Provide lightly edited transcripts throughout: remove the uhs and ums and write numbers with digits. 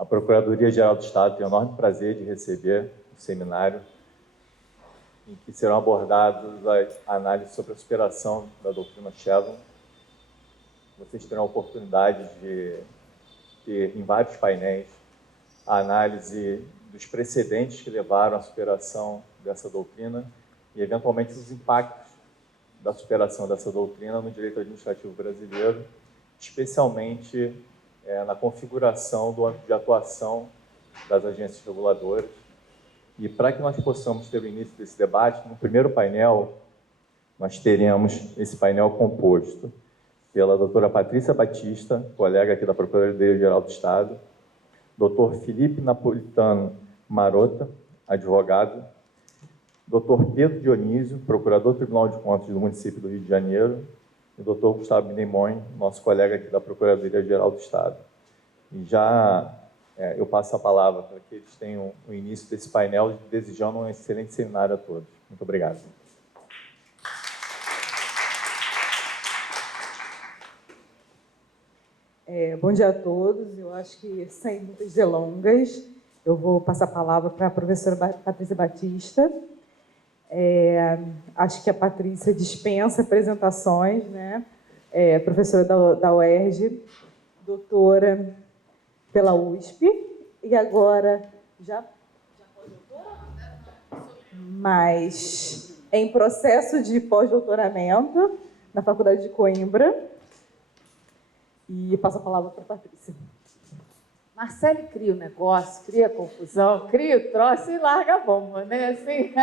A Procuradoria-Geral do Estado tem o enorme prazer de receber um seminário em que serão abordadas as análises sobre a superação da doutrina Chevron. Vocês terão a oportunidade de ter, em vários painéis, a análise dos precedentes que levaram à superação dessa doutrina e, eventualmente, os impactos da superação dessa doutrina no direito administrativo brasileiro, especialmente na configuração do âmbito de atuação das agências reguladoras. E para que nós possamos ter o início desse debate, no primeiro painel, nós teremos esse painel composto pela doutora Patrícia Batista, colega aqui da Procuradoria-Geral do Estado, doutor Felipe Napolitano Marota, advogado, doutor Pedro Dionísio, procurador do Tribunal de Contas do município do Rio de Janeiro, e doutor Gustavo Binemon, nosso colega aqui da Procuradoria-Geral do Estado. E já eu passo a palavra para que eles tenham o início desse painel, desejando um excelente seminário a todos. Muito obrigado. Bom dia a todos. Eu acho que, sem muitas delongas, eu vou passar a palavra para a professora Patrícia Batista. Acho que a Patrícia dispensa apresentações, né? Professora da UERJ, doutora pela USP, e agora já mas em processo de pós-doutoramento na Faculdade de Coimbra. E passo a palavra para a Patrícia. Marcele cria o negócio, cria a confusão, cria o troço e larga a bomba, né? Assim,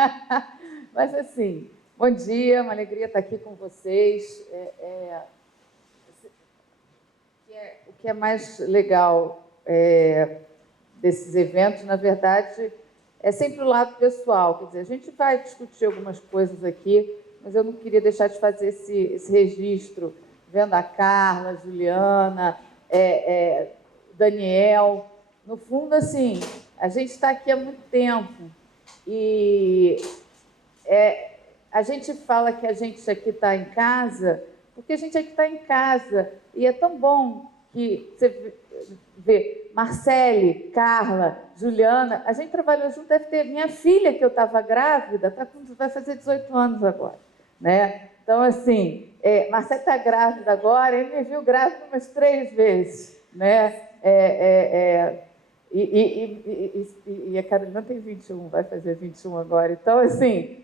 mas assim, bom dia, uma alegria estar aqui com vocês. O que é mais legal desses eventos, na verdade, é sempre o lado pessoal. Quer dizer, a gente vai discutir algumas coisas aqui, mas eu não queria deixar de fazer esse registro, vendo a Carla, a Juliana, Daniel. No fundo, assim, a gente está aqui há muito tempo e a gente fala que a gente aqui está em casa, porque a gente aqui está em casa e é tão bom que você vê Marcele, Carla, Juliana, a gente trabalhou junto, deve ter minha filha, que eu estava grávida, vai fazer 18 anos agora, né? Então, assim, Marcele está grávida agora, ele me viu grávida umas 3 vezes, né? E a Carolina tem 21, vai fazer 21 agora. Então, assim,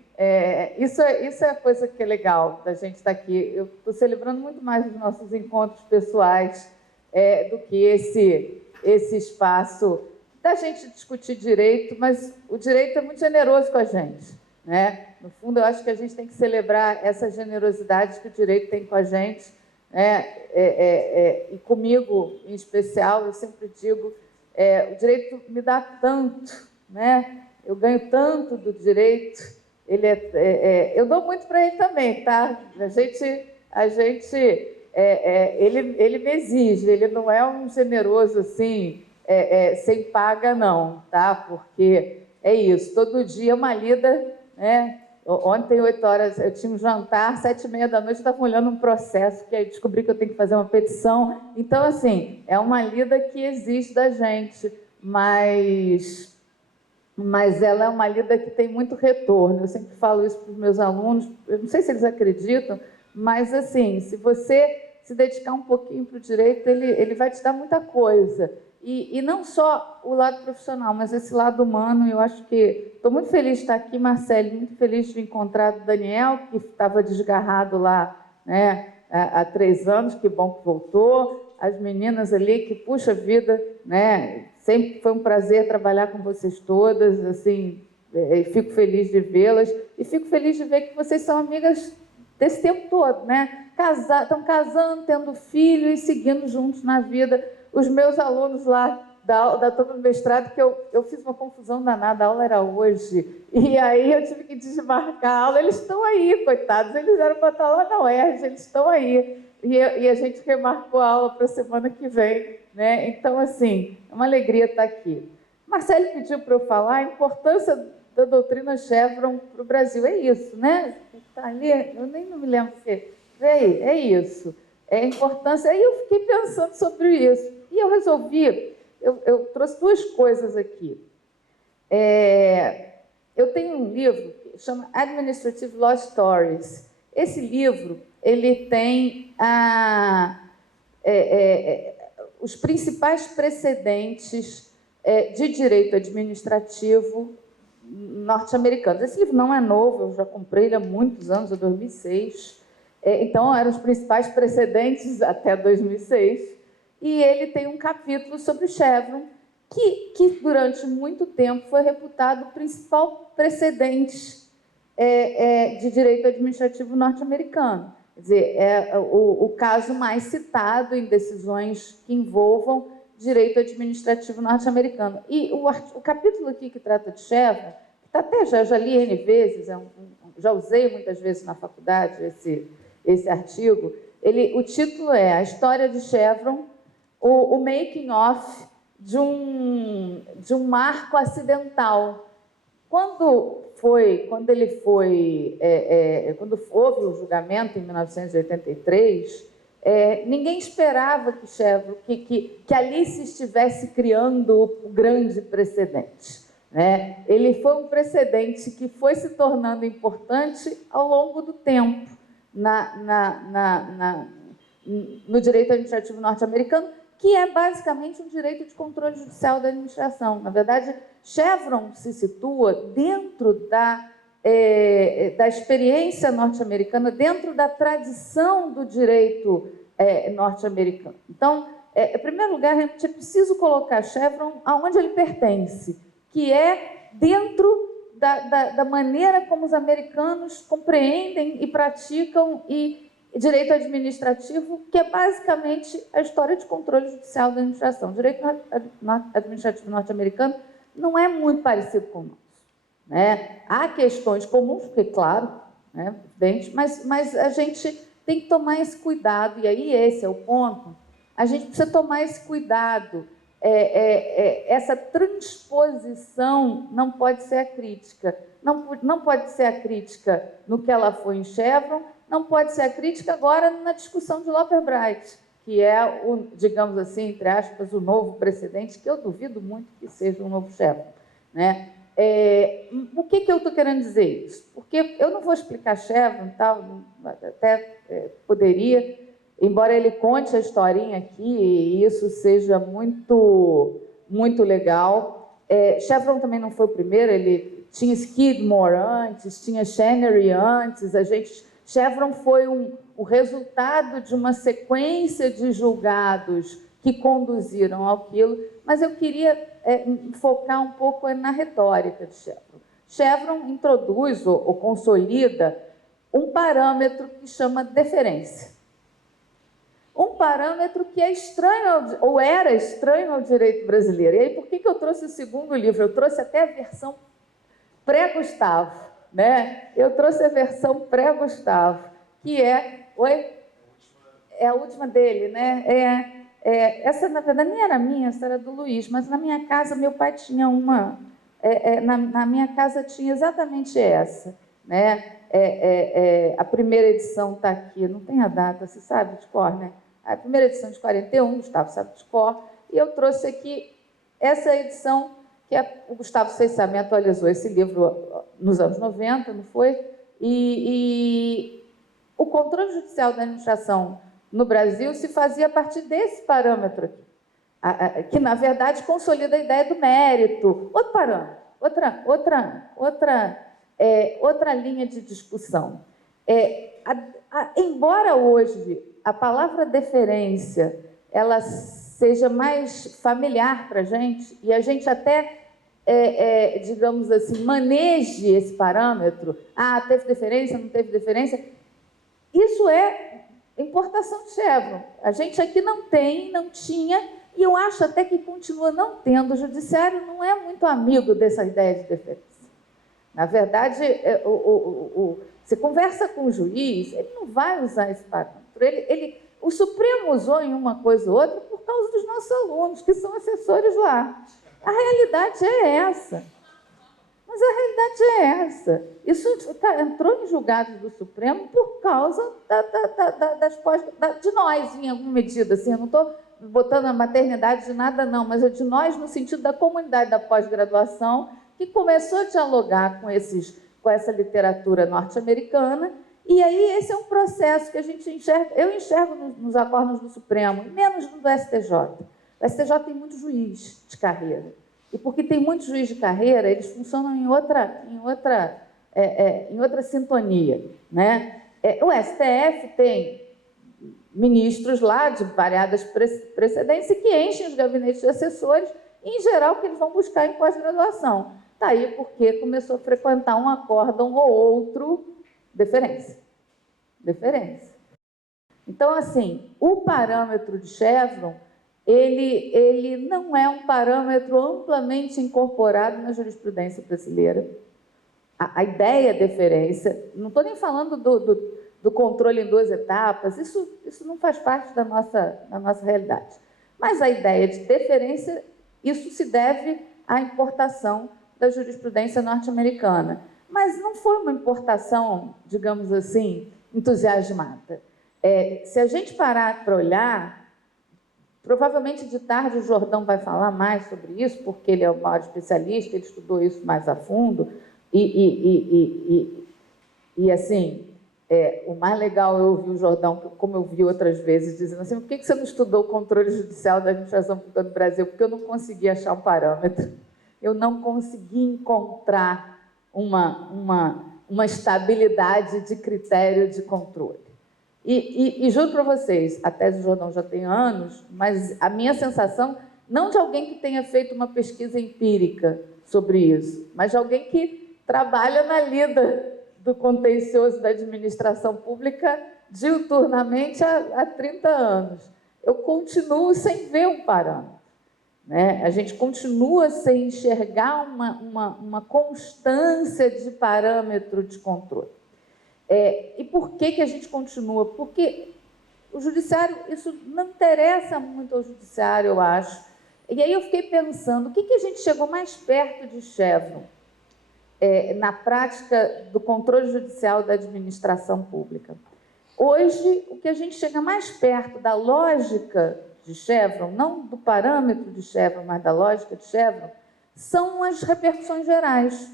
isso é a coisa que é legal da gente estar aqui. Eu estou celebrando muito mais os nossos encontros pessoais do que esse espaço da gente discutir direito, mas o direito é muito generoso com a gente, né? No fundo, eu acho que a gente tem que celebrar essa generosidade que o direito tem com a gente, né? E comigo, em especial, eu sempre digo, o direito me dá tanto, né? Eu ganho tanto do direito, eu dou muito para ele também, tá? Ele me exige, ele não é um generoso assim, sem paga não, tá? Porque é isso, todo dia uma lida, né? Ontem, 8 horas, eu tinha um jantar, 7h30 da noite, eu estava olhando um processo, que aí descobri que eu tenho que fazer uma petição. Então, assim, é uma lida que existe da gente, mas ela é uma lida que tem muito retorno. Eu sempre falo isso para os meus alunos, eu não sei se eles acreditam, mas, assim, se você se dedicar um pouquinho para o direito, ele vai te dar muita coisa. E não só o lado profissional, mas esse lado humano. Eu acho que... Estou muito feliz de estar aqui, Marcele, muito feliz de encontrar o Daniel, que estava desgarrado lá, né, há 3 anos, que bom que voltou. As meninas ali, que, puxa vida, né, sempre foi um prazer trabalhar com vocês todas, assim, fico feliz de vê-las. E fico feliz de ver que vocês são amigas desse tempo todo, né? Estão casando, tendo filho e seguindo juntos na vida. Os meus alunos lá da turma do mestrado, que eu fiz uma confusão danada, a aula era hoje, e aí eu tive que desmarcar a aula. Eles estão aí, coitados, eles eram para estar lá na UERJ, eles estão aí. E a gente remarcou a aula para a semana que vem, né? Então, assim, é uma alegria estar aqui. Marcele pediu para eu falar a importância da doutrina Chevron para o Brasil. É isso, né? Está ali, eu nem não me lembro se... Vê, é isso. É a importância. Aí eu fiquei pensando sobre isso. E eu resolvi... eu trouxe duas coisas aqui. Eu tenho um livro que chama Administrative Law Stories. Esse livro ele tem os principais precedentes de direito administrativo norte-americanos. Esse livro não é novo, eu já comprei ele há muitos anos, em 2006. Então, eram os principais precedentes até 2006. E ele tem um capítulo sobre o Chevron, que durante muito tempo foi reputado o principal precedente de direito administrativo norte-americano. Quer dizer, é o caso mais citado em decisões que envolvam direito administrativo norte-americano. E o capítulo aqui que trata de Chevron, que até já li N vezes, já usei muitas vezes na faculdade esse artigo, o título é A História de Chevron, o making of de um marco acidental. Quando houve o julgamento em 1983, ninguém esperava que Chevron, que ali se estivesse criando o grande precedente, né? Ele foi um precedente que foi se tornando importante ao longo do tempo no direito administrativo norte-americano, que é basicamente um direito de controle judicial da administração. Na verdade, Chevron se situa dentro da experiência norte-americana, dentro da tradição do direito norte-americano. Então, em primeiro lugar, a gente precisa colocar Chevron aonde ele pertence, que é dentro da maneira como os americanos compreendem e praticam direito administrativo, que é basicamente a história de controle judicial da administração. O direito administrativo norte-americano não é muito parecido com o nosso, né? Há questões comuns, porque, claro, né, mas a gente tem que tomar esse cuidado, e aí esse é o ponto, a gente precisa tomar esse cuidado. Essa transposição não pode ser a crítica. Não pode ser a crítica no que ela foi em Chevron, não pode ser a crítica agora na discussão de Loper-Bright, que é, digamos assim, entre aspas, o novo precedente, que eu duvido muito que seja um novo Chevron, né? O que eu estou querendo dizer isso? Porque eu não vou explicar Chevron, tal, até poderia, embora ele conte a historinha aqui, e isso seja muito, muito legal. Chevron também não foi o primeiro, ele tinha Skidmore antes, tinha Chenery antes, Chevron foi o resultado de uma sequência de julgados que conduziram àquilo, mas eu queria focar um pouco na retórica de Chevron. Chevron introduz ou consolida um parâmetro que chama deferência. Um parâmetro que é estranho, ou era estranho ao direito brasileiro. E aí, por que eu trouxe o segundo livro? Eu trouxe até a versão pré-Gustavo, né? Eu trouxe a versão pré-Gustavo, que é a última dele, né? Essa, na verdade, nem era minha, essa era do Luiz, mas na minha casa, meu pai tinha uma... na minha casa tinha exatamente essa, né? A primeira edição está aqui, não tem a data, você sabe de cor, né? A primeira edição de 41, Gustavo sabe de cor, e eu trouxe aqui essa edição que o Gustavo, vocês sabem, atualizou esse livro nos anos 90, não foi? E o controle judicial da administração no Brasil se fazia a partir desse parâmetro aqui, que, na verdade, consolida a ideia do mérito. Outro parâmetro, outra linha de discussão. Embora hoje a palavra deferência ela seja mais familiar para a gente, e a gente até, digamos assim, maneje esse parâmetro, teve deferência, não teve deferência, isso é importação de Chevron. A gente aqui não tinha, e eu acho até que continua não tendo. O judiciário não é muito amigo dessa ideia de deferência. Na verdade, você conversa com o juiz, ele não vai usar esse parâmetro. O Supremo usou em uma coisa ou outra por causa dos nossos alunos, que são assessores lá. A realidade é essa. Mas a realidade é essa. Isso entrou em julgados do Supremo por causa de nós, em alguma medida. Assim, eu não estou botando a maternidade de nada não, mas é de nós no sentido da comunidade da pós-graduação, que começou a dialogar com essa literatura norte-americana, e aí esse é um processo que a gente enxerga, eu enxergo nos acordos do Supremo, menos no do STJ. O STJ tem muito juiz de carreira, e porque tem muito juiz de carreira, eles funcionam em outra sintonia, né? O STF tem ministros lá de variadas precedências que enchem os gabinetes de assessores, e, em geral, o que eles vão buscar em pós-graduação. Está aí porque começou a frequentar um acórdão ou outro, deferência. Então, assim, o parâmetro de Chevron, ele não é um parâmetro amplamente incorporado na jurisprudência brasileira. A ideia de deferência, não estou nem falando do controle em 2 etapas, isso não faz parte da nossa realidade. Mas a ideia de deferência, isso se deve à importação da jurisprudência norte-americana. Mas não foi uma importação, digamos assim, entusiasmada. Se a gente parar para olhar, provavelmente de tarde o Jordão vai falar mais sobre isso, porque ele é o maior especialista, ele estudou isso mais a fundo, e assim, o mais legal eu ouvi o Jordão, como eu vi outras vezes, dizendo assim, por que você não estudou o controle judicial da administração pública do Brasil? Porque eu não consegui achar um parâmetro, eu não consegui encontrar uma estabilidade de critério de controle. E juro para vocês, a tese do Jordão já tem anos, mas a minha sensação, não de alguém que tenha feito uma pesquisa empírica sobre isso, mas de alguém que trabalha na lida do contencioso da administração pública diuturnamente há 30 anos. Eu continuo sem ver um parâmetro, né? A gente continua sem enxergar uma constância de parâmetro de controle. E por que a gente continua? Porque o judiciário, isso não interessa muito ao judiciário, eu acho. E aí eu fiquei pensando, o que a gente chegou mais perto de Chevron na prática do controle judicial da administração pública? Hoje, o que a gente chega mais perto da lógica de Chevron, não do parâmetro de Chevron, mas da lógica de Chevron, são as repercussões gerais.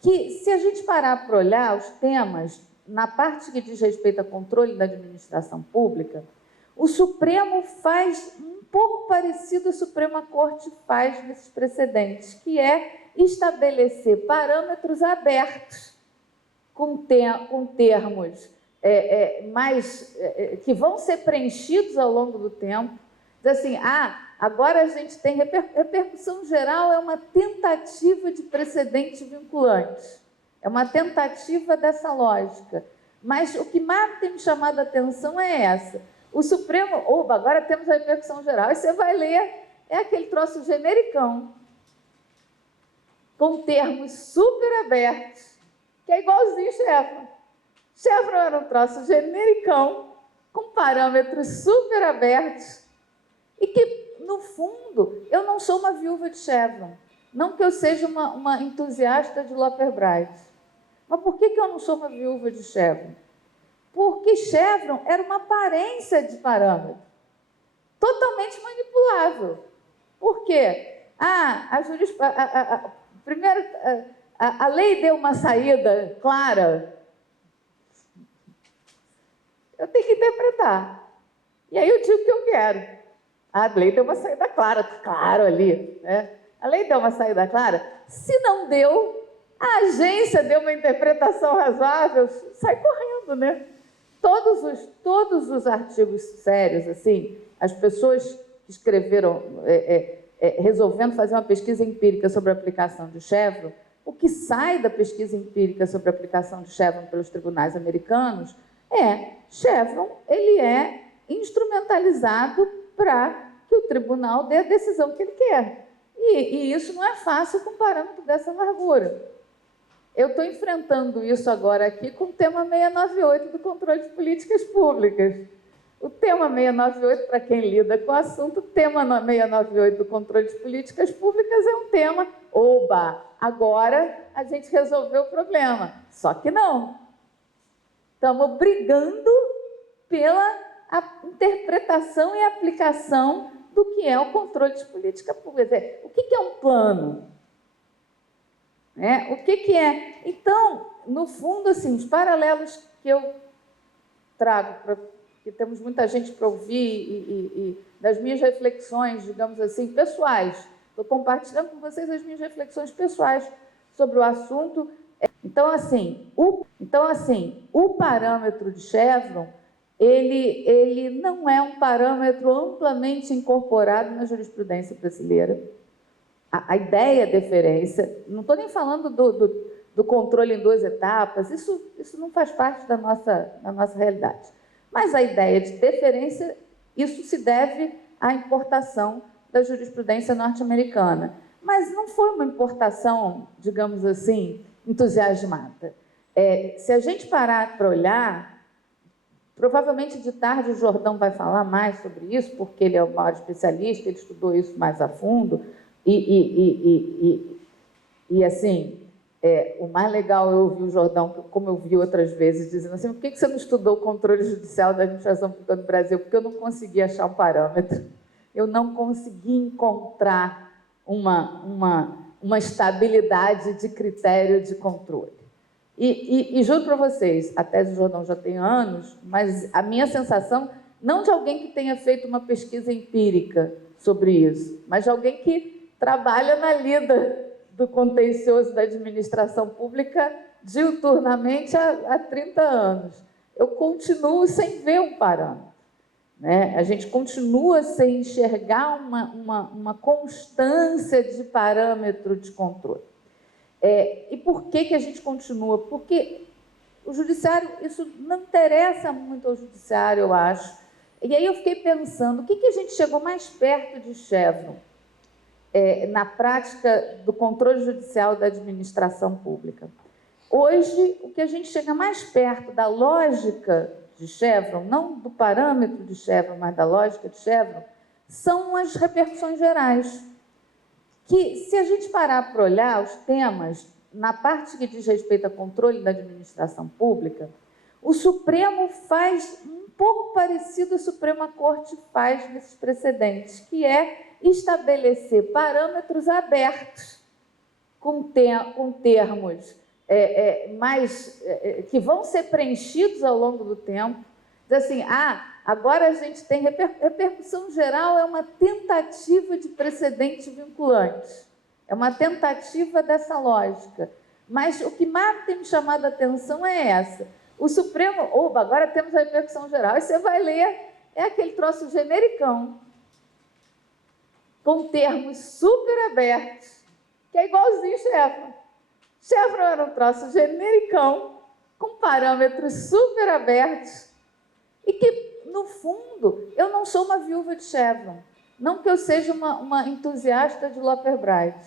Que, se a gente parar para olhar os temas, na parte que diz respeito ao controle da administração pública, o Supremo faz um pouco parecido ao Suprema Corte faz nesses precedentes, que é estabelecer parâmetros abertos, com termos que vão ser preenchidos ao longo do tempo. Diz assim, agora a gente tem repercussão geral, é uma tentativa de precedente vinculante, é uma tentativa dessa lógica. Mas o que mais tem me chamado a atenção é essa. O Supremo, agora temos a repercussão geral, e você vai ler, é aquele troço genericão, com termos super abertos, que é igualzinho Chevron. Chevron era um troço genericão, com parâmetros super abertos, e que, no fundo, eu não sou uma viúva de Chevron, não que eu seja uma entusiasta de Loper Bright. Mas por que eu não sou uma viúva de Chevron? Porque Chevron era uma aparência de parâmetro, totalmente manipulável. Por quê? Primeiro, a lei deu uma saída clara, eu tenho que interpretar. E aí eu digo o que eu quero. A lei deu uma saída clara, claro ali, né? A lei deu uma saída clara. Se não deu, a agência deu uma interpretação razoável, sai correndo, né? Todos os artigos sérios, assim, as pessoas que escreveram, resolvendo fazer uma pesquisa empírica sobre a aplicação de Chevron, o que sai da pesquisa empírica sobre a aplicação de Chevron pelos tribunais americanos Chevron, ele é instrumentalizado para que o tribunal dê a decisão que ele quer. E isso não é fácil com um parâmetro dessa largura. Eu estou enfrentando isso agora aqui com o tema 698 do controle de políticas públicas. O tema 698, para quem lida com o assunto, o tema 698 do controle de políticas públicas é um tema, agora a gente resolveu o problema. Só que não. Estamos brigando pela a interpretação e aplicação do que é o controle de política pública. Quer dizer, o que é um plano? O que é? Então, no fundo, assim, os paralelos que eu trago, que temos muita gente para ouvir, e das minhas reflexões, digamos assim, pessoais, estou compartilhando com vocês as minhas reflexões pessoais sobre o assunto. Então, assim, o parâmetro de Chevron, ele não é um parâmetro amplamente incorporado na jurisprudência brasileira. A ideia de deferência, não estou nem falando do controle em 2 etapas, isso não faz parte da nossa realidade. Mas a ideia de deferência, isso se deve à importação da jurisprudência norte-americana. Mas não foi uma importação, digamos assim, entusiasmada. Se a gente parar para olhar, provavelmente de tarde o Jordão vai falar mais sobre isso, porque ele é o maior especialista, ele estudou isso mais a fundo, e assim, o mais legal eu ouvi o Jordão, como eu vi outras vezes, dizendo assim: por que você não estudou o controle judicial da administração pública do Brasil? Porque eu não consegui achar um parâmetro, eu não consegui encontrar uma estabilidade de critério de controle. E juro para vocês, a tese do Jordão já tem anos, mas a minha sensação, não de alguém que tenha feito uma pesquisa empírica sobre isso, mas de alguém que trabalha na lida do contencioso da administração pública diuturnamente há 30 anos. Eu continuo sem ver um parâmetro. A gente continua sem enxergar uma constância de parâmetro de controle. E por que a gente continua? Porque o judiciário, isso não interessa muito ao judiciário, eu acho. E aí eu fiquei pensando, o que a gente chegou mais perto de Chevron na prática do controle judicial da administração pública? Hoje, o que a gente chega mais perto da lógica de Chevron, não do parâmetro de Chevron, mas da lógica de Chevron, são as repercussões gerais. Que, se a gente parar para olhar os temas, na parte que diz respeito ao controle da administração pública, o Supremo faz um pouco parecido, a Suprema Corte faz nesses precedentes, que é estabelecer parâmetros abertos, com termos que vão ser preenchidos ao longo do tempo. Diz assim, agora a gente tem repercussão geral, é uma tentativa de precedente vinculante, é uma tentativa dessa lógica. Mas o que mais tem me chamado a atenção é essa. O Supremo, agora temos a repercussão geral, e você vai ler, é aquele troço genericão, com termos super abertos, que é igualzinho Chevron. Chevron era um troço genericão, com parâmetros super abertos, e que, no fundo, eu não sou uma viúva de Chevron. Não que eu seja uma entusiasta de Loper Bright.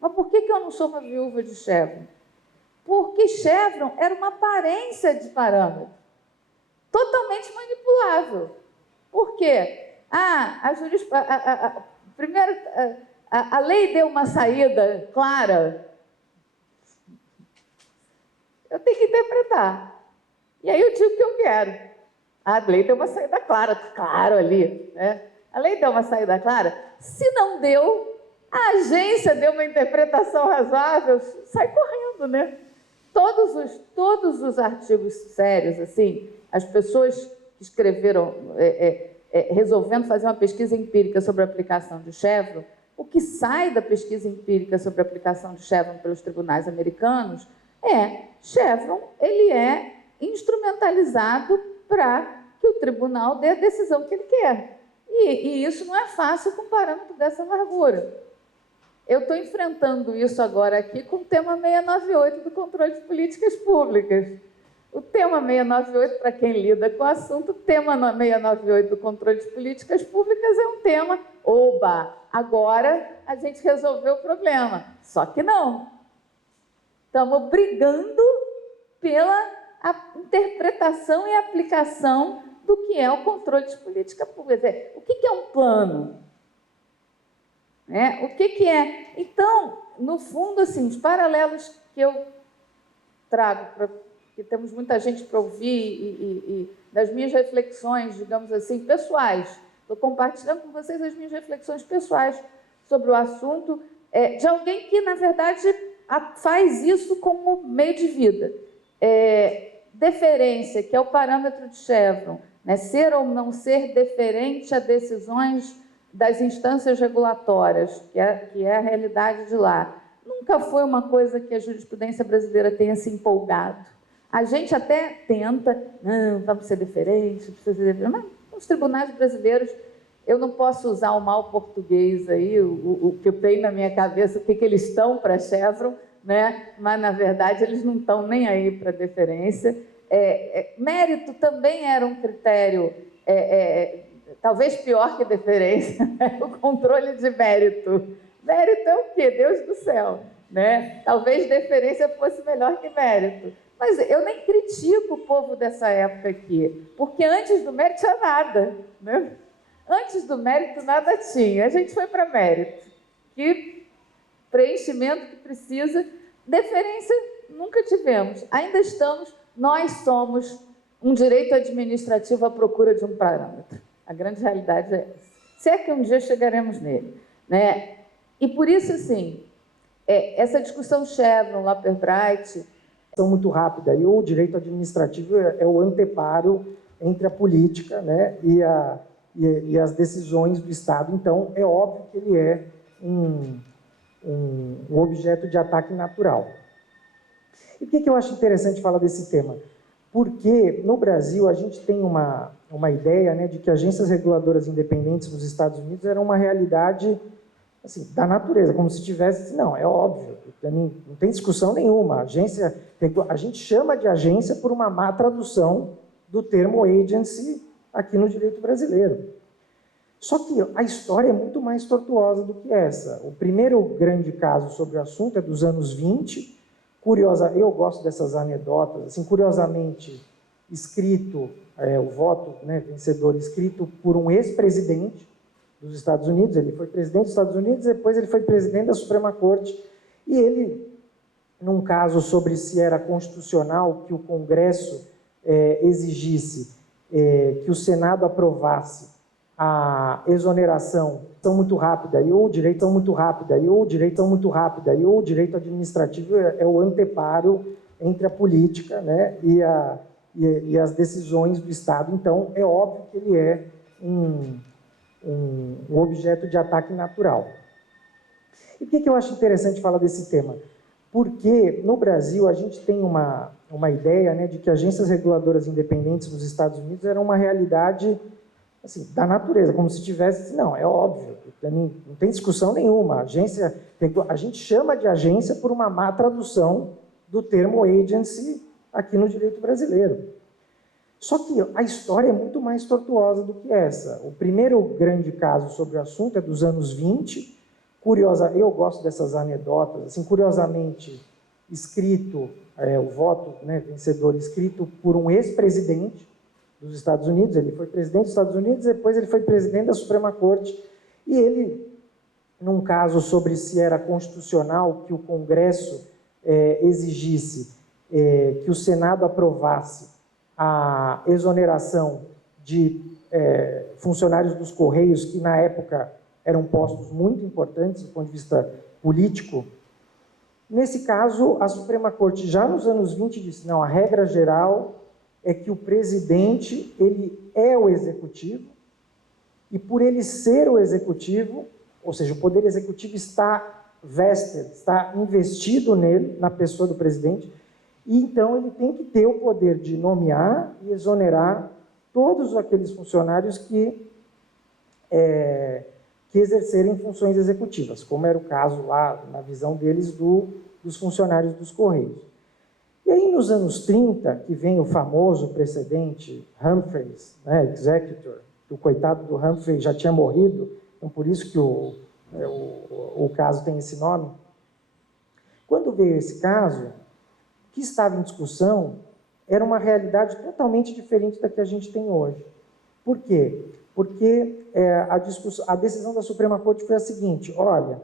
Mas por que eu não sou uma viúva de Chevron? Porque Chevron era uma aparência de parâmetro, totalmente manipulável. Por quê? Primeiro, a lei deu uma saída clara. Eu tenho que interpretar. E aí eu digo o que eu quero. A lei deu uma saída clara, claro ali. A lei deu uma saída clara. Se não deu, a agência deu uma interpretação razoável, sai correndo, né? Todos os artigos sérios, assim, as pessoas que escreveram, resolvendo fazer uma pesquisa empírica sobre a aplicação de Chevron, o que sai da pesquisa empírica sobre a aplicação de Chevron pelos tribunais americanos Chevron, ele é instrumentalizado para que o tribunal dê a decisão que ele quer. E isso não é fácil com um parâmetro dessa largura. Eu estou enfrentando isso agora aqui com o tema 698 do controle de políticas públicas. O tema 698, para quem lida com o assunto, o tema 698 do controle de políticas públicas é um tema, agora a gente resolveu o problema. Só que não. Estamos brigando pela interpretação e aplicação do que é o controle de política pública. Quer dizer, o que é um plano? O que é? Então, no fundo, assim, os paralelos que eu trago que temos muita gente para ouvir e das minhas reflexões, digamos assim, pessoais. Estou compartilhando com vocês as minhas reflexões pessoais sobre o assunto, de alguém que, na verdade, faz isso como meio de vida. Deferência, que é o parâmetro de Chevron, né? Ser ou não ser deferente a decisões das instâncias regulatórias, que é a realidade de lá. Nunca foi uma coisa que a jurisprudência brasileira tenha se empolgado. A gente até tenta, não, vamos ser deferentes, precisa ser deferente, mas os tribunais brasileiros, eu não posso usar o mau português aí, o que eu tenho na minha cabeça, o que eles estão para Chevron, né? Mas, na verdade, eles não estão nem aí para deferência. Mérito também era um critério, talvez pior que deferência, o controle de mérito. Mérito é o quê? Deus do céu, né? Talvez deferência fosse melhor que mérito. Mas eu nem critico o povo dessa época aqui, porque antes do mérito tinha nada, né? Antes do mérito nada tinha. A gente foi para mérito. Que preenchimento que precisa. Deferência nunca tivemos. Ainda estamos, nós somos um direito administrativo à procura de um parâmetro. A grande realidade é essa. Se é que um dia chegaremos nele, né? E por isso, assim, essa discussão Chevron, Lapperbright, são muito rápida. E o direito administrativo é o anteparo entre a política, né, e as decisões do Estado. Então, é óbvio que ele é um objeto de ataque natural. E por que eu acho interessante falar desse tema? Porque, no Brasil, a gente tem uma ideia, né, de que agências reguladoras independentes nos Estados Unidos eram uma realidade assim, da natureza, como se tivesse... Não, é óbvio, não tem discussão nenhuma. A gente chama de agência por uma má tradução do termo agency aqui no direito brasileiro. Só que a história é muito mais tortuosa do que essa. O primeiro grande caso sobre o assunto é dos anos 20. Eu gosto dessas anedotas. Assim, curiosamente, escrito, o voto, né, vencedor escrito por um ex-presidente dos Estados Unidos. Ele foi presidente dos Estados Unidos, depois ele foi presidente da Suprema Corte. E ele, num caso sobre se era constitucional que o Congresso exigisse que o Senado aprovasse a exoneração muito rápida e o direito administrativo é o anteparo entre a política, né, e as decisões do Estado. Então, é óbvio que ele é um objeto de ataque natural. E por que eu acho interessante falar desse tema? Porque, no Brasil, a gente tem uma ideia, né, de que agências reguladoras independentes nos Estados Unidos eram uma realidade assim, da natureza, como se tivesse... Não, é óbvio, não tem discussão nenhuma. A gente chama de agência por uma má tradução do termo agency aqui no direito brasileiro. Só que a história é muito mais tortuosa do que essa. O primeiro grande caso sobre o assunto é dos anos 20. Eu gosto dessas anedotas. Assim, curiosamente, escrito, o voto, né, vencedor escrito por um ex-presidente dos Estados Unidos. Ele foi presidente dos Estados Unidos, depois ele foi presidente da Suprema Corte. E ele, num caso sobre se era constitucional que o Congresso exigisse que o Senado aprovasse a exoneração de funcionários dos Correios, que na época eram postos muito importantes do ponto de vista político. Nesse caso, a Suprema Corte, já nos anos 20, disse, não, a regra geral é que o presidente, ele é o executivo, e por ele ser o executivo, ou seja, o poder executivo está vested, está investido nele, na pessoa do presidente, e então ele tem que ter o poder de nomear e exonerar todos aqueles funcionários que exercerem funções executivas, como era o caso lá, na visão deles, dos funcionários dos Correios. E aí, nos anos 30, que vem o famoso precedente Humphreys, né, executor, o coitado do Humphrey já tinha morrido, então por isso que o caso tem esse nome. Quando veio esse caso, o que estava em discussão era uma realidade totalmente diferente da que a gente tem hoje. Por quê? Porque a decisão da Suprema Corte foi a seguinte: olha,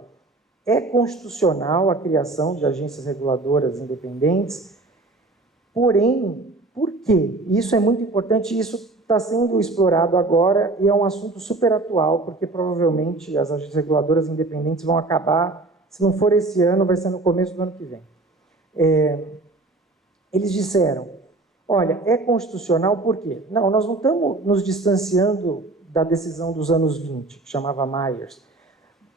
é constitucional a criação de agências reguladoras independentes Porém, por quê? Isso é muito importante, isso está sendo explorado agora e é um assunto super atual, porque provavelmente as agências reguladoras independentes vão acabar, se não for esse ano, vai ser no começo do ano que vem. Eles disseram, olha, é constitucional por quê? Não, nós não estamos nos distanciando da decisão dos anos 20, que chamava Myers,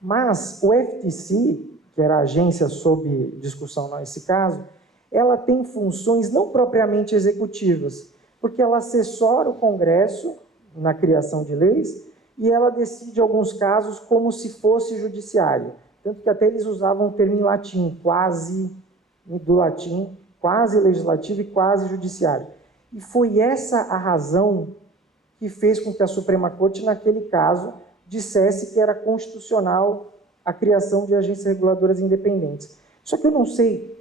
mas o FTC, que era a agência sob discussão nesse caso, ela tem funções não propriamente executivas, porque ela assessora o Congresso na criação de leis e ela decide alguns casos como se fosse judiciário. Tanto que até eles usavam o termo em latim, quase, do latim, quase legislativo e quase judiciário. E foi essa a razão que fez com que a Suprema Corte, naquele caso, dissesse que era constitucional a criação de agências reguladoras independentes. Só que eu não sei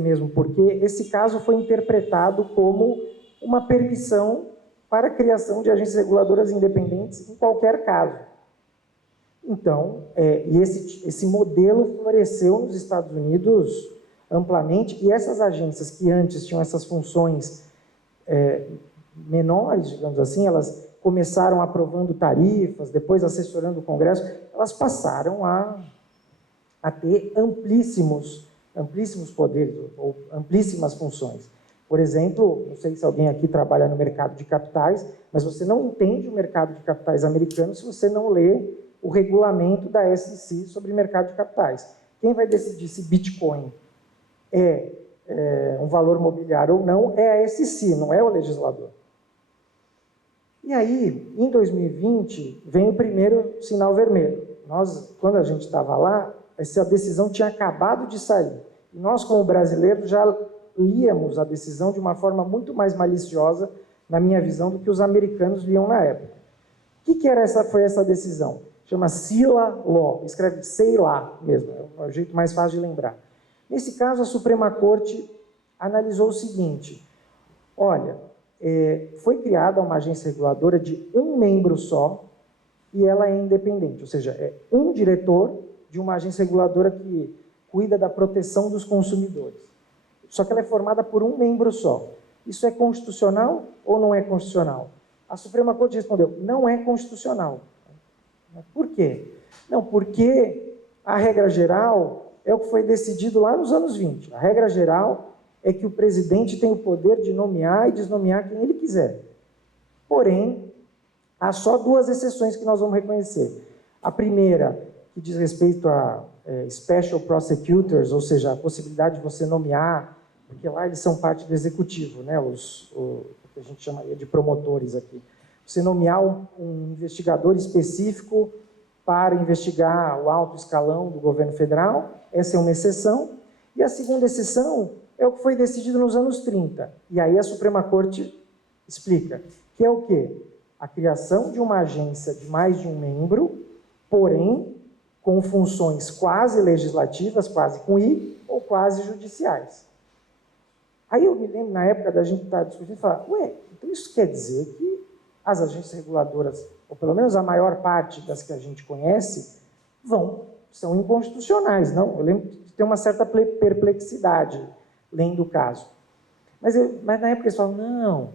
mesmo porque esse caso foi interpretado como uma permissão para a criação de agências reguladoras independentes em qualquer caso. Então, e esse modelo floresceu nos Estados Unidos amplamente, e essas agências que antes tinham essas funções menores, digamos assim, elas começaram aprovando tarifas, depois assessorando o Congresso, elas passaram a ter amplíssimos poderes, ou amplíssimas funções. Por exemplo, não sei se alguém aqui trabalha no mercado de capitais, mas você não entende o mercado de capitais americano se você não lê o regulamento da SEC sobre mercado de capitais. Quem vai decidir se Bitcoin é um valor mobiliário ou não é a SEC, não é o legislador. E aí, em 2020, vem o primeiro sinal vermelho. Quando a gente estava lá, essa decisão tinha acabado de sair. E nós, como brasileiros, já líamos a decisão de uma forma muito mais maliciosa, na minha visão, do que os americanos liam na época. O que foi essa decisão? Chama Sila Law, escreve sei lá mesmo, é o jeito mais fácil de lembrar. Nesse caso, a Suprema Corte analisou o seguinte, olha, foi criada uma agência reguladora de um membro só e ela é independente, ou seja, é um diretor de uma agência reguladora que cuida da proteção dos consumidores. Só que ela é formada por um membro só. Isso é constitucional ou não é constitucional? A Suprema Corte respondeu, não é constitucional. Por quê? Não, porque a regra geral é o que foi decidido lá nos anos 20. A regra geral é que o presidente tem o poder de nomear e desnomear quem ele quiser. Porém, há só duas exceções que nós vamos reconhecer. A primeira, que diz respeito a special prosecutors, ou seja, a possibilidade de você nomear, porque lá eles são parte do executivo, né? O que a gente chamaria de promotores aqui. Você nomear um investigador específico para investigar o alto escalão do governo federal, essa é uma exceção. E a segunda exceção é o que foi decidido nos anos 30. E aí a Suprema Corte explica, que é o quê? A criação de uma agência de mais de um membro, porém com funções quase legislativas, quase com I, ou quase judiciais. Aí eu me lembro, na época da gente estar discutindo, falar, então isso quer dizer que as agências reguladoras, ou pelo menos a maior parte das que a gente conhece, são inconstitucionais, não? Eu lembro de ter uma certa perplexidade lendo o caso. Mas na época eles falam, não,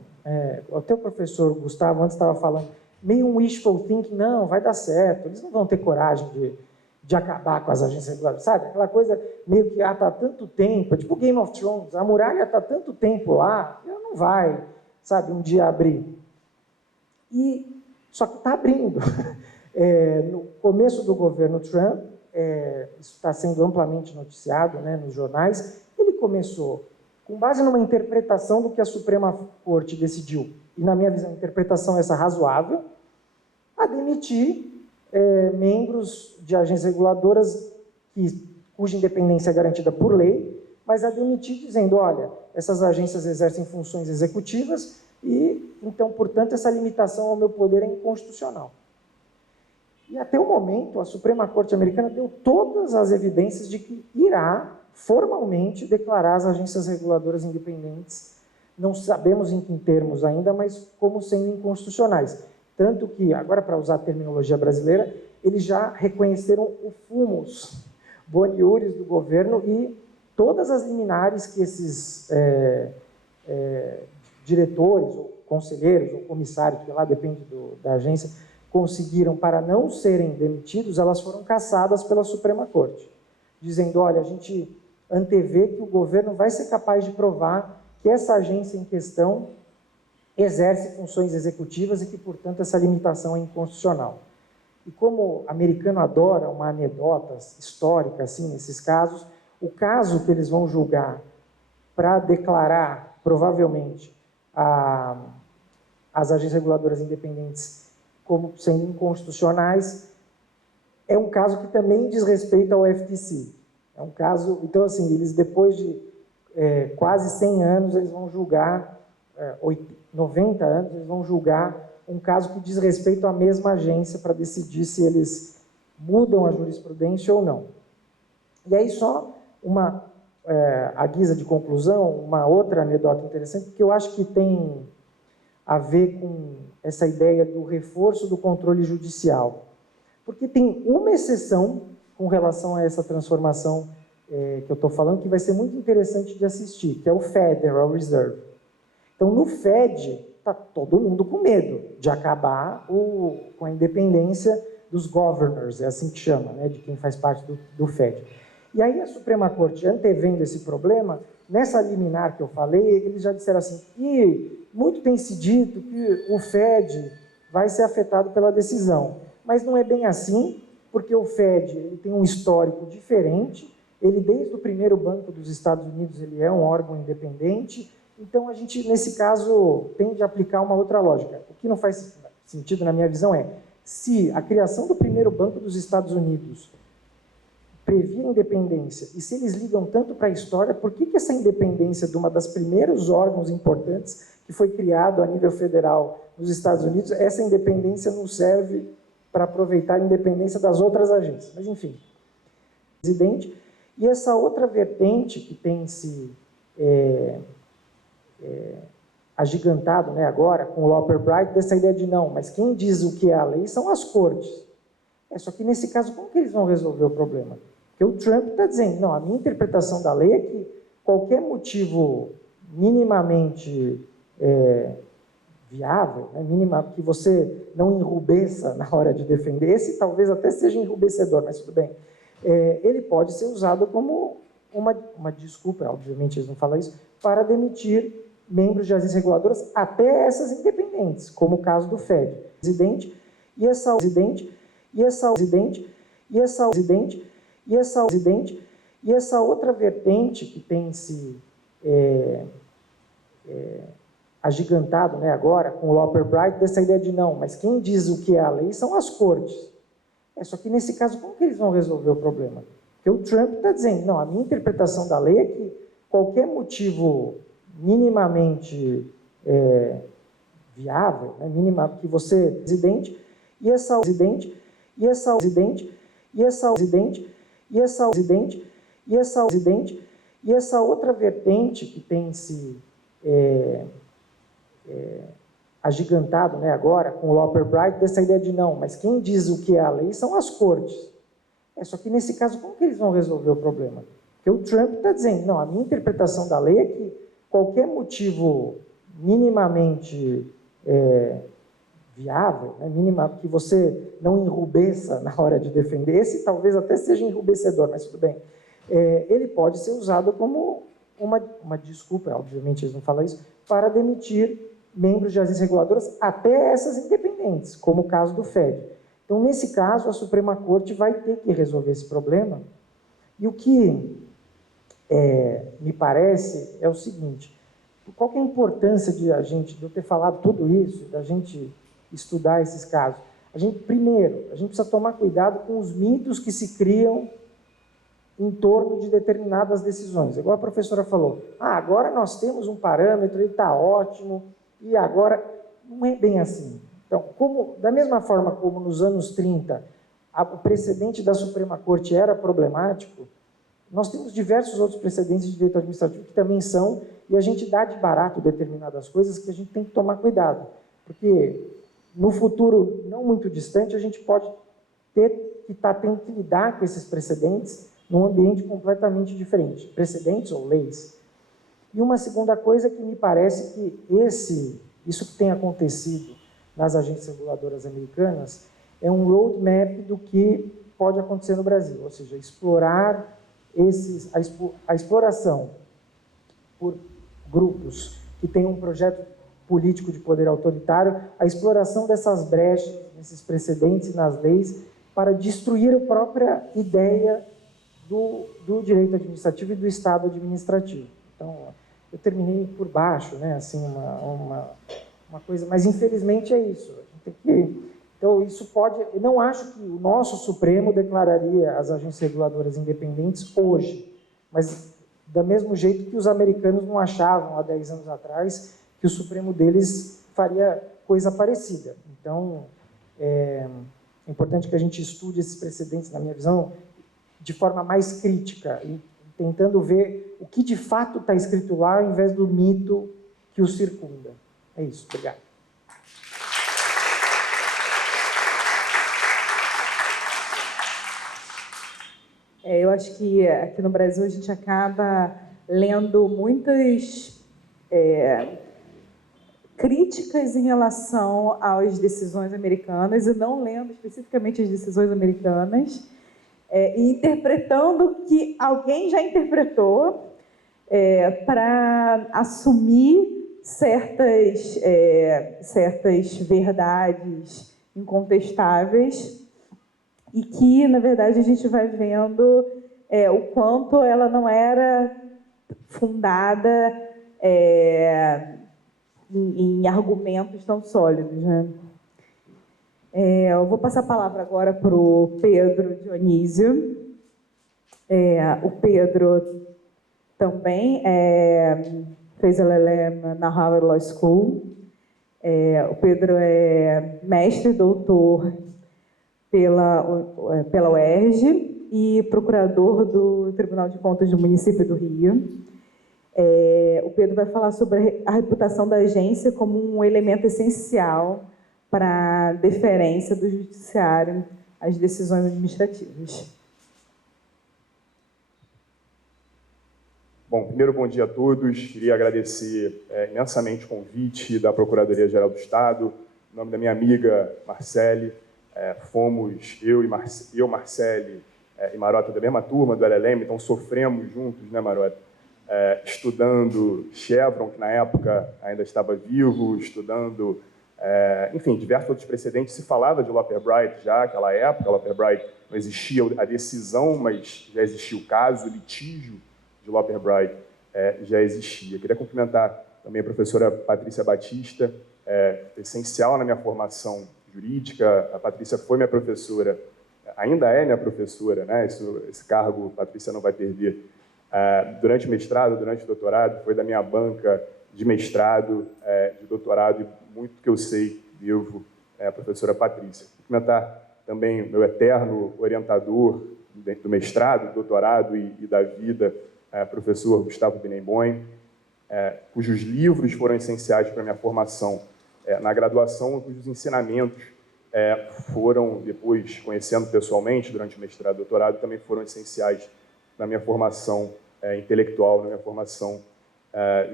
o teu professor Gustavo antes estava falando, meio um wishful thinking, não, vai dar certo, eles não vão ter coragem de acabar com as agências reguladoras, sabe? Aquela coisa meio que, está há tanto tempo, tipo Game of Thrones, a muralha está há tanto tempo lá, ela não vai, sabe, um dia abrir. Só que está abrindo. No começo do governo Trump, isso está sendo amplamente noticiado, né, nos jornais, ele começou, com base numa interpretação do que a Suprema Corte decidiu, e na minha visão, a interpretação essa razoável, a demitir membros de agências reguladoras cuja independência é garantida por lei, mas a demitir dizendo, olha, essas agências exercem funções executivas e, então, portanto, essa limitação ao meu poder é inconstitucional. E até o momento, a Suprema Corte americana deu todas as evidências de que irá formalmente declarar as agências reguladoras independentes, não sabemos em que termos ainda, mas como sendo inconstitucionais. Tanto que, agora para usar a terminologia brasileira, eles já reconheceram o fumus boni iuris do governo e todas as liminares que esses diretores, ou conselheiros, ou comissários, que lá depende da agência, conseguiram para não serem demitidos, elas foram cassadas pela Suprema Corte, dizendo, olha, a gente antevê que o governo vai ser capaz de provar que essa agência em questão exerce funções executivas e que, portanto, essa limitação é inconstitucional. E como o americano adora uma anedota histórica, assim, nesses casos, o caso que eles vão julgar para declarar, provavelmente, as agências reguladoras independentes como sendo inconstitucionais, é um caso que também diz respeito ao FTC. É um caso, então, assim, eles depois de quase 100 anos, eles vão julgar, 90 anos, eles vão julgar um caso que diz respeito à mesma agência para decidir se eles mudam a jurisprudência ou não. E aí só a guisa de conclusão, uma outra anedota interessante, que eu acho que tem a ver com essa ideia do reforço do controle judicial. Porque tem uma exceção com relação a essa transformação que eu estou falando, que vai ser muito interessante de assistir, que é o Federal Reserve. Então, no Fed, está todo mundo com medo de acabar com a independência dos governors, é assim que chama, né, de quem faz parte do Fed. E aí a Suprema Corte, antevendo esse problema, nessa liminar que eu falei, eles já disseram assim, e muito tem se dito que o Fed vai ser afetado pela decisão, mas não é bem assim, porque o Fed ele tem um histórico diferente, ele desde o primeiro Banco dos Estados Unidos ele é um órgão independente, então a gente nesse caso tende a aplicar uma outra lógica. O que não faz sentido na minha visão é, se a criação do primeiro Banco dos Estados Unidos previa independência, e se eles ligam tanto para a história, por que essa independência de uma das primeiros órgãos importantes que foi criado a nível federal nos Estados Unidos, essa independência não serve para aproveitar a independência das outras agências? Mas, enfim, presidente. E essa outra vertente que tem se agigantado, né, agora, com o Loper Bright, dessa ideia de não, mas quem diz o que é a lei são as cortes. Só que nesse caso, como que eles vão resolver o problema? Porque o Trump está dizendo, não, a minha interpretação da lei é que qualquer motivo minimamente viável, né, que você não enrubesça na hora de defender, esse talvez até seja enrubescedor, mas tudo bem, ele pode ser usado como uma desculpa, obviamente eles não falam isso, para demitir membros de agências reguladoras, até essas independentes, como o caso do Fed. E essa outra vertente que tem se agigantado, né, agora, com o Loper Bright, dessa ideia de não, mas quem diz o que é a lei são as cortes. Só que nesse caso, como que eles vão resolver o problema? Porque o Trump está dizendo, não, a minha interpretação da lei é que qualquer motivo minimamente viável, né, que você, presidente, e essa outra vertente que tem se agigantado, né, agora, com o Loper Bright, dessa ideia de não, mas quem diz o que é a lei são as cortes. Só que nesse caso, como que eles vão resolver o problema? Porque o Trump está dizendo, não, a minha interpretação da lei é que qualquer motivo minimamente viável, né, que você não enrubesça na hora de defender, esse talvez até seja enrubescedor, mas tudo bem, ele pode ser usado como uma desculpa, obviamente eles não falam isso, para demitir membros de agências reguladoras, até essas independentes, como o caso do Fed. Então, nesse caso, a Suprema Corte vai ter que resolver esse problema, e o que me parece é o seguinte, qual que é a importância de eu ter falado tudo isso, da gente estudar esses casos? Primeiro, a gente precisa tomar cuidado com os mitos que se criam em torno de determinadas decisões. Igual a professora falou, agora nós temos um parâmetro, ele está ótimo, e agora não é bem assim. Então, da mesma forma como nos anos 30 o precedente da Suprema Corte era problemático, nós temos diversos outros precedentes de direito administrativo que também são, e a gente dá de barato determinadas coisas que a gente tem que tomar cuidado, porque no futuro não muito distante a gente pode ter que estar tendo que lidar com esses precedentes num ambiente completamente diferente, precedentes ou leis. E uma segunda coisa que me parece que isso que tem acontecido nas agências reguladoras americanas é um roadmap do que pode acontecer no Brasil, ou seja, explorar a exploração por grupos que têm um projeto político de poder autoritário, a exploração dessas brechas, desses precedentes nas leis, para destruir a própria ideia do direito administrativo e do Estado administrativo. Então, eu terminei por baixo, né, assim, uma coisa, mas infelizmente é isso. Então, isso pode... Eu não acho que o nosso Supremo declararia as agências reguladoras independentes hoje, mas do mesmo jeito que os americanos não achavam, há 10 anos atrás, que o Supremo deles faria coisa parecida. Então, é importante que a gente estude esses precedentes, na minha visão, de forma mais crítica, e tentando ver o que de fato está escrito lá, ao invés do mito que o circunda. É isso. Obrigado. Eu acho que aqui no Brasil a gente acaba lendo muitas críticas em relação às decisões americanas e não lendo especificamente as decisões americanas e interpretando que alguém já interpretou para assumir certas verdades incontestáveis e que, na verdade, a gente vai vendo o quanto ela não era fundada em argumentos tão sólidos, né? Eu vou passar a palavra agora para o Pedro Dionísio. O Pedro também fez LLM na Harvard Law School. O Pedro é mestre e doutor pela UERJ e procurador do Tribunal de Contas do município do Rio. O Pedro vai falar sobre a reputação da agência como um elemento essencial para a deferência do judiciário às decisões administrativas. Bom, primeiro, bom dia a todos. Queria agradecer imensamente o convite da Procuradoria-Geral do Estado. Em nome da minha amiga Marcele, fomos eu, Marcele e Marota da mesma turma do LLM, então sofremos juntos, né, Marota? Estudando Chevron, que na época ainda estava vivo, estudando, enfim, diversos outros precedentes. Se falava de Loper Bright já naquela época. Loper Bright não existia a decisão, mas já existia o caso, o litígio de Loper Bright já existia. Queria cumprimentar também a professora Patrícia Batista, essencial na minha formação jurídica. A Patrícia foi minha professora, ainda é minha professora, né? Esse cargo a Patrícia não vai perder. Durante o mestrado, durante o doutorado, foi da minha banca de mestrado, de doutorado, e muito que eu sei devo à professora Patrícia. Cumprimentar também o meu eterno orientador do mestrado, do doutorado e da vida, professor Gustavo Binemboim, cujos livros foram essenciais para a minha formação na graduação, cujos ensinamentos foram, depois, conhecendo pessoalmente durante o mestrado e doutorado, também foram essenciais na minha formação intelectual, na minha formação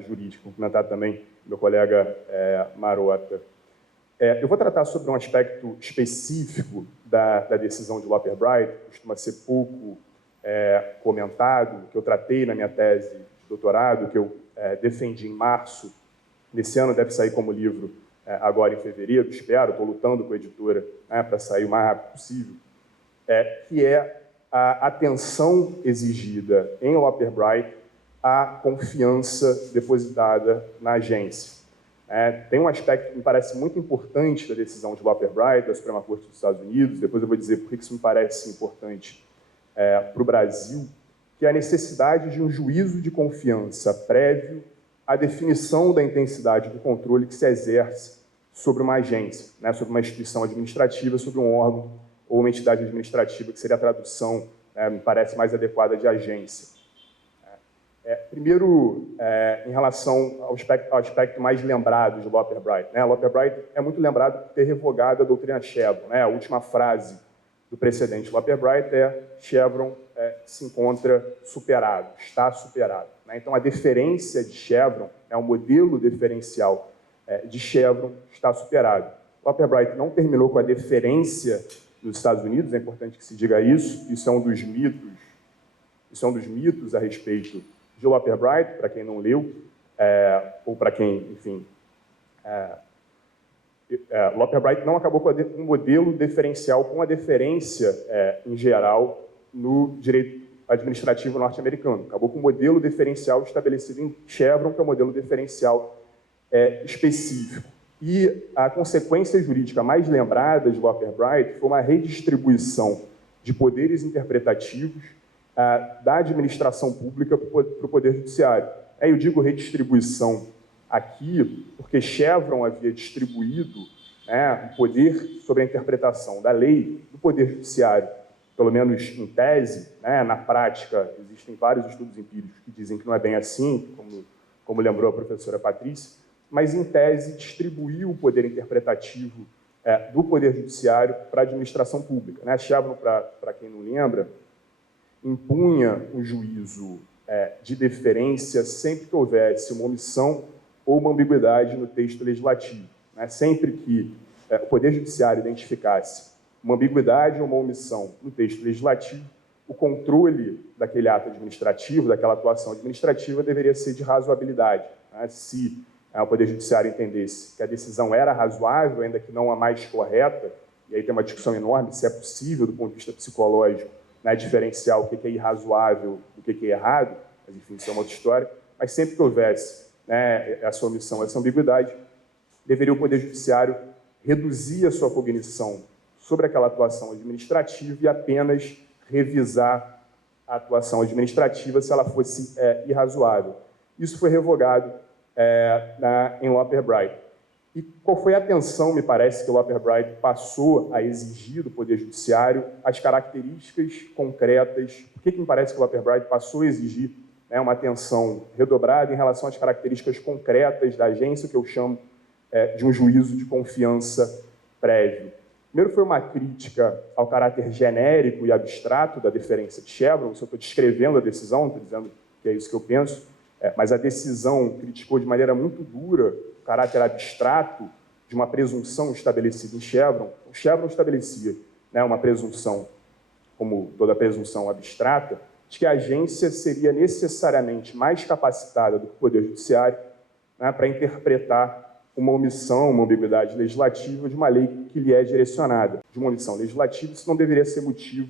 jurídica. Cumprimentar também meu colega Marota. Eu vou tratar sobre um aspecto específico da decisão de Loper Bright, que costuma ser pouco comentado, que eu tratei na minha tese de doutorado, que eu defendi em março. Nesse ano deve sair como livro agora em fevereiro, espero, estou lutando com a editora para sair o mais rápido possível, que é a atenção exigida em Loper Bright à confiança depositada na agência. Tem um aspecto que me parece muito importante da decisão de Loper Bright, da Suprema Corte dos Estados Unidos, depois eu vou dizer por que isso me parece importante para o Brasil, que é a necessidade de um juízo de confiança prévio à definição da intensidade do controle que se exerce sobre uma agência, sobre uma instituição administrativa, sobre um órgão ou uma entidade administrativa, que seria a tradução, me parece mais adequada, de agência. Primeiro, em relação ao aspecto mais lembrado de Loper Bright. Loper Bright é muito lembrado por ter revogado a doutrina Chevron. A última frase do precedente Loper Bright é: Chevron se encontra superado, está superado, né? Então, a deferência de Chevron, o modelo diferencial de Chevron está superado. Loper Bright não terminou com a deferência nos Estados Unidos, é importante que se diga isso. Isso é um dos mitos a respeito de Loper Bright, para quem não leu, ou para quem, enfim... Loper Bright não acabou com um modelo diferencial com a deferência, em geral, no direito administrativo norte-americano. Acabou com o modelo diferencial estabelecido em Chevron, que é o modelo diferencial específico. E a consequência jurídica mais lembrada de Loper Bright foi uma redistribuição de poderes interpretativos da administração pública para o Poder Judiciário. Eu digo redistribuição aqui porque Chevron havia distribuído o poder sobre a interpretação da lei do Poder Judiciário, pelo menos em tese. Na prática, existem vários estudos empíricos que dizem que não é bem assim, como lembrou a professora Patrícia, mas, em tese, distribuiu o poder interpretativo do Poder Judiciário para a administração pública. Chevron, para quem não lembra, impunha um juízo de deferência sempre que houvesse uma omissão ou uma ambiguidade no texto legislativo. Sempre que o Poder Judiciário identificasse uma ambiguidade ou uma omissão no texto legislativo, o controle daquele ato administrativo, daquela atuação administrativa, deveria ser de razoabilidade. Se o Poder Judiciário entendesse que a decisão era razoável, ainda que não a mais correta, e aí tem uma discussão enorme se é possível, do ponto de vista psicológico, diferenciar o que é irrazoável do que é errado, mas, enfim, isso é uma outra história, mas sempre que houvesse essa omissão, essa ambiguidade, deveria o Poder Judiciário reduzir a sua cognição sobre aquela atuação administrativa e apenas revisar a atuação administrativa se ela fosse irrazoável. Isso foi revogado em Loper Bright. E qual foi a atenção, me parece, que Loper Bright passou a exigir do Poder Judiciário, as características concretas? Por que me parece que Loper Bright passou a exigir uma atenção redobrada em relação às características concretas da agência, que eu chamo de um juízo de confiança prévio? Primeiro, foi uma crítica ao caráter genérico e abstrato da deferência de Chevron. Se eu estou descrevendo a decisão, não estou dizendo que é isso que eu penso, mas a decisão criticou de maneira muito dura o caráter abstrato de uma presunção estabelecida em Chevron. O Chevron estabelecia uma presunção, como toda presunção abstrata, de que a agência seria necessariamente mais capacitada do que o Poder Judiciário para interpretar uma omissão, uma ambiguidade legislativa de uma lei que lhe é direcionada. De uma omissão legislativa, isso não deveria ser motivo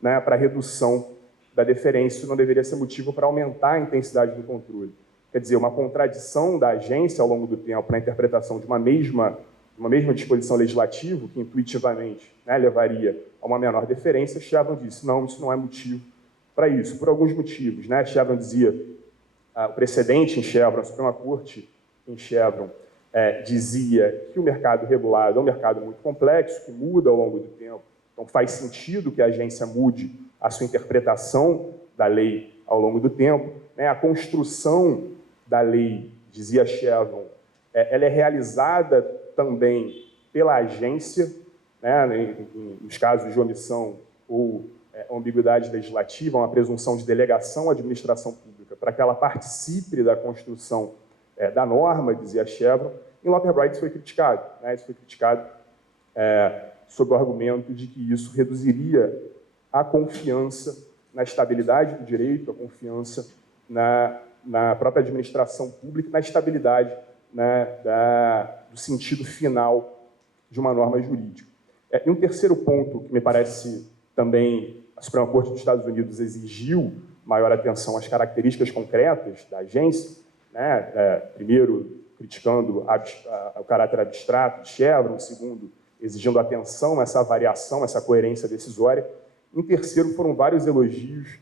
para a redução da deferência, isso não deveria ser motivo para aumentar a intensidade do controle. Quer dizer, uma contradição da agência ao longo do tempo na interpretação de uma mesma disposição legislativa, que intuitivamente levaria a uma menor deferência, Chevron disse, não, isso não é motivo para isso, por alguns motivos. Chevron dizia, o precedente em Chevron, a Suprema Corte em Chevron, dizia que o mercado regulado é um mercado muito complexo, que muda ao longo do tempo, então faz sentido que a agência mude a sua interpretação da lei ao longo do tempo. A construção da lei, dizia Chevron, ela é realizada também pela agência, nos casos de omissão ou ambiguidade legislativa, uma presunção de delegação à administração pública, para que ela participe da construção da norma, dizia Chevron. Em Loper Bright isso foi criticado. Isso foi criticado sob o argumento de que isso reduziria a confiança na estabilidade do direito, a confiança na própria administração pública, na estabilidade do sentido final de uma norma jurídica. E um terceiro ponto que me parece também a Suprema Corte dos Estados Unidos exigiu maior atenção às características concretas da agência, primeiro criticando o caráter abstrato de Chevron, segundo exigindo atenção a essa variação, essa coerência decisória. Em terceiro, foram vários elogios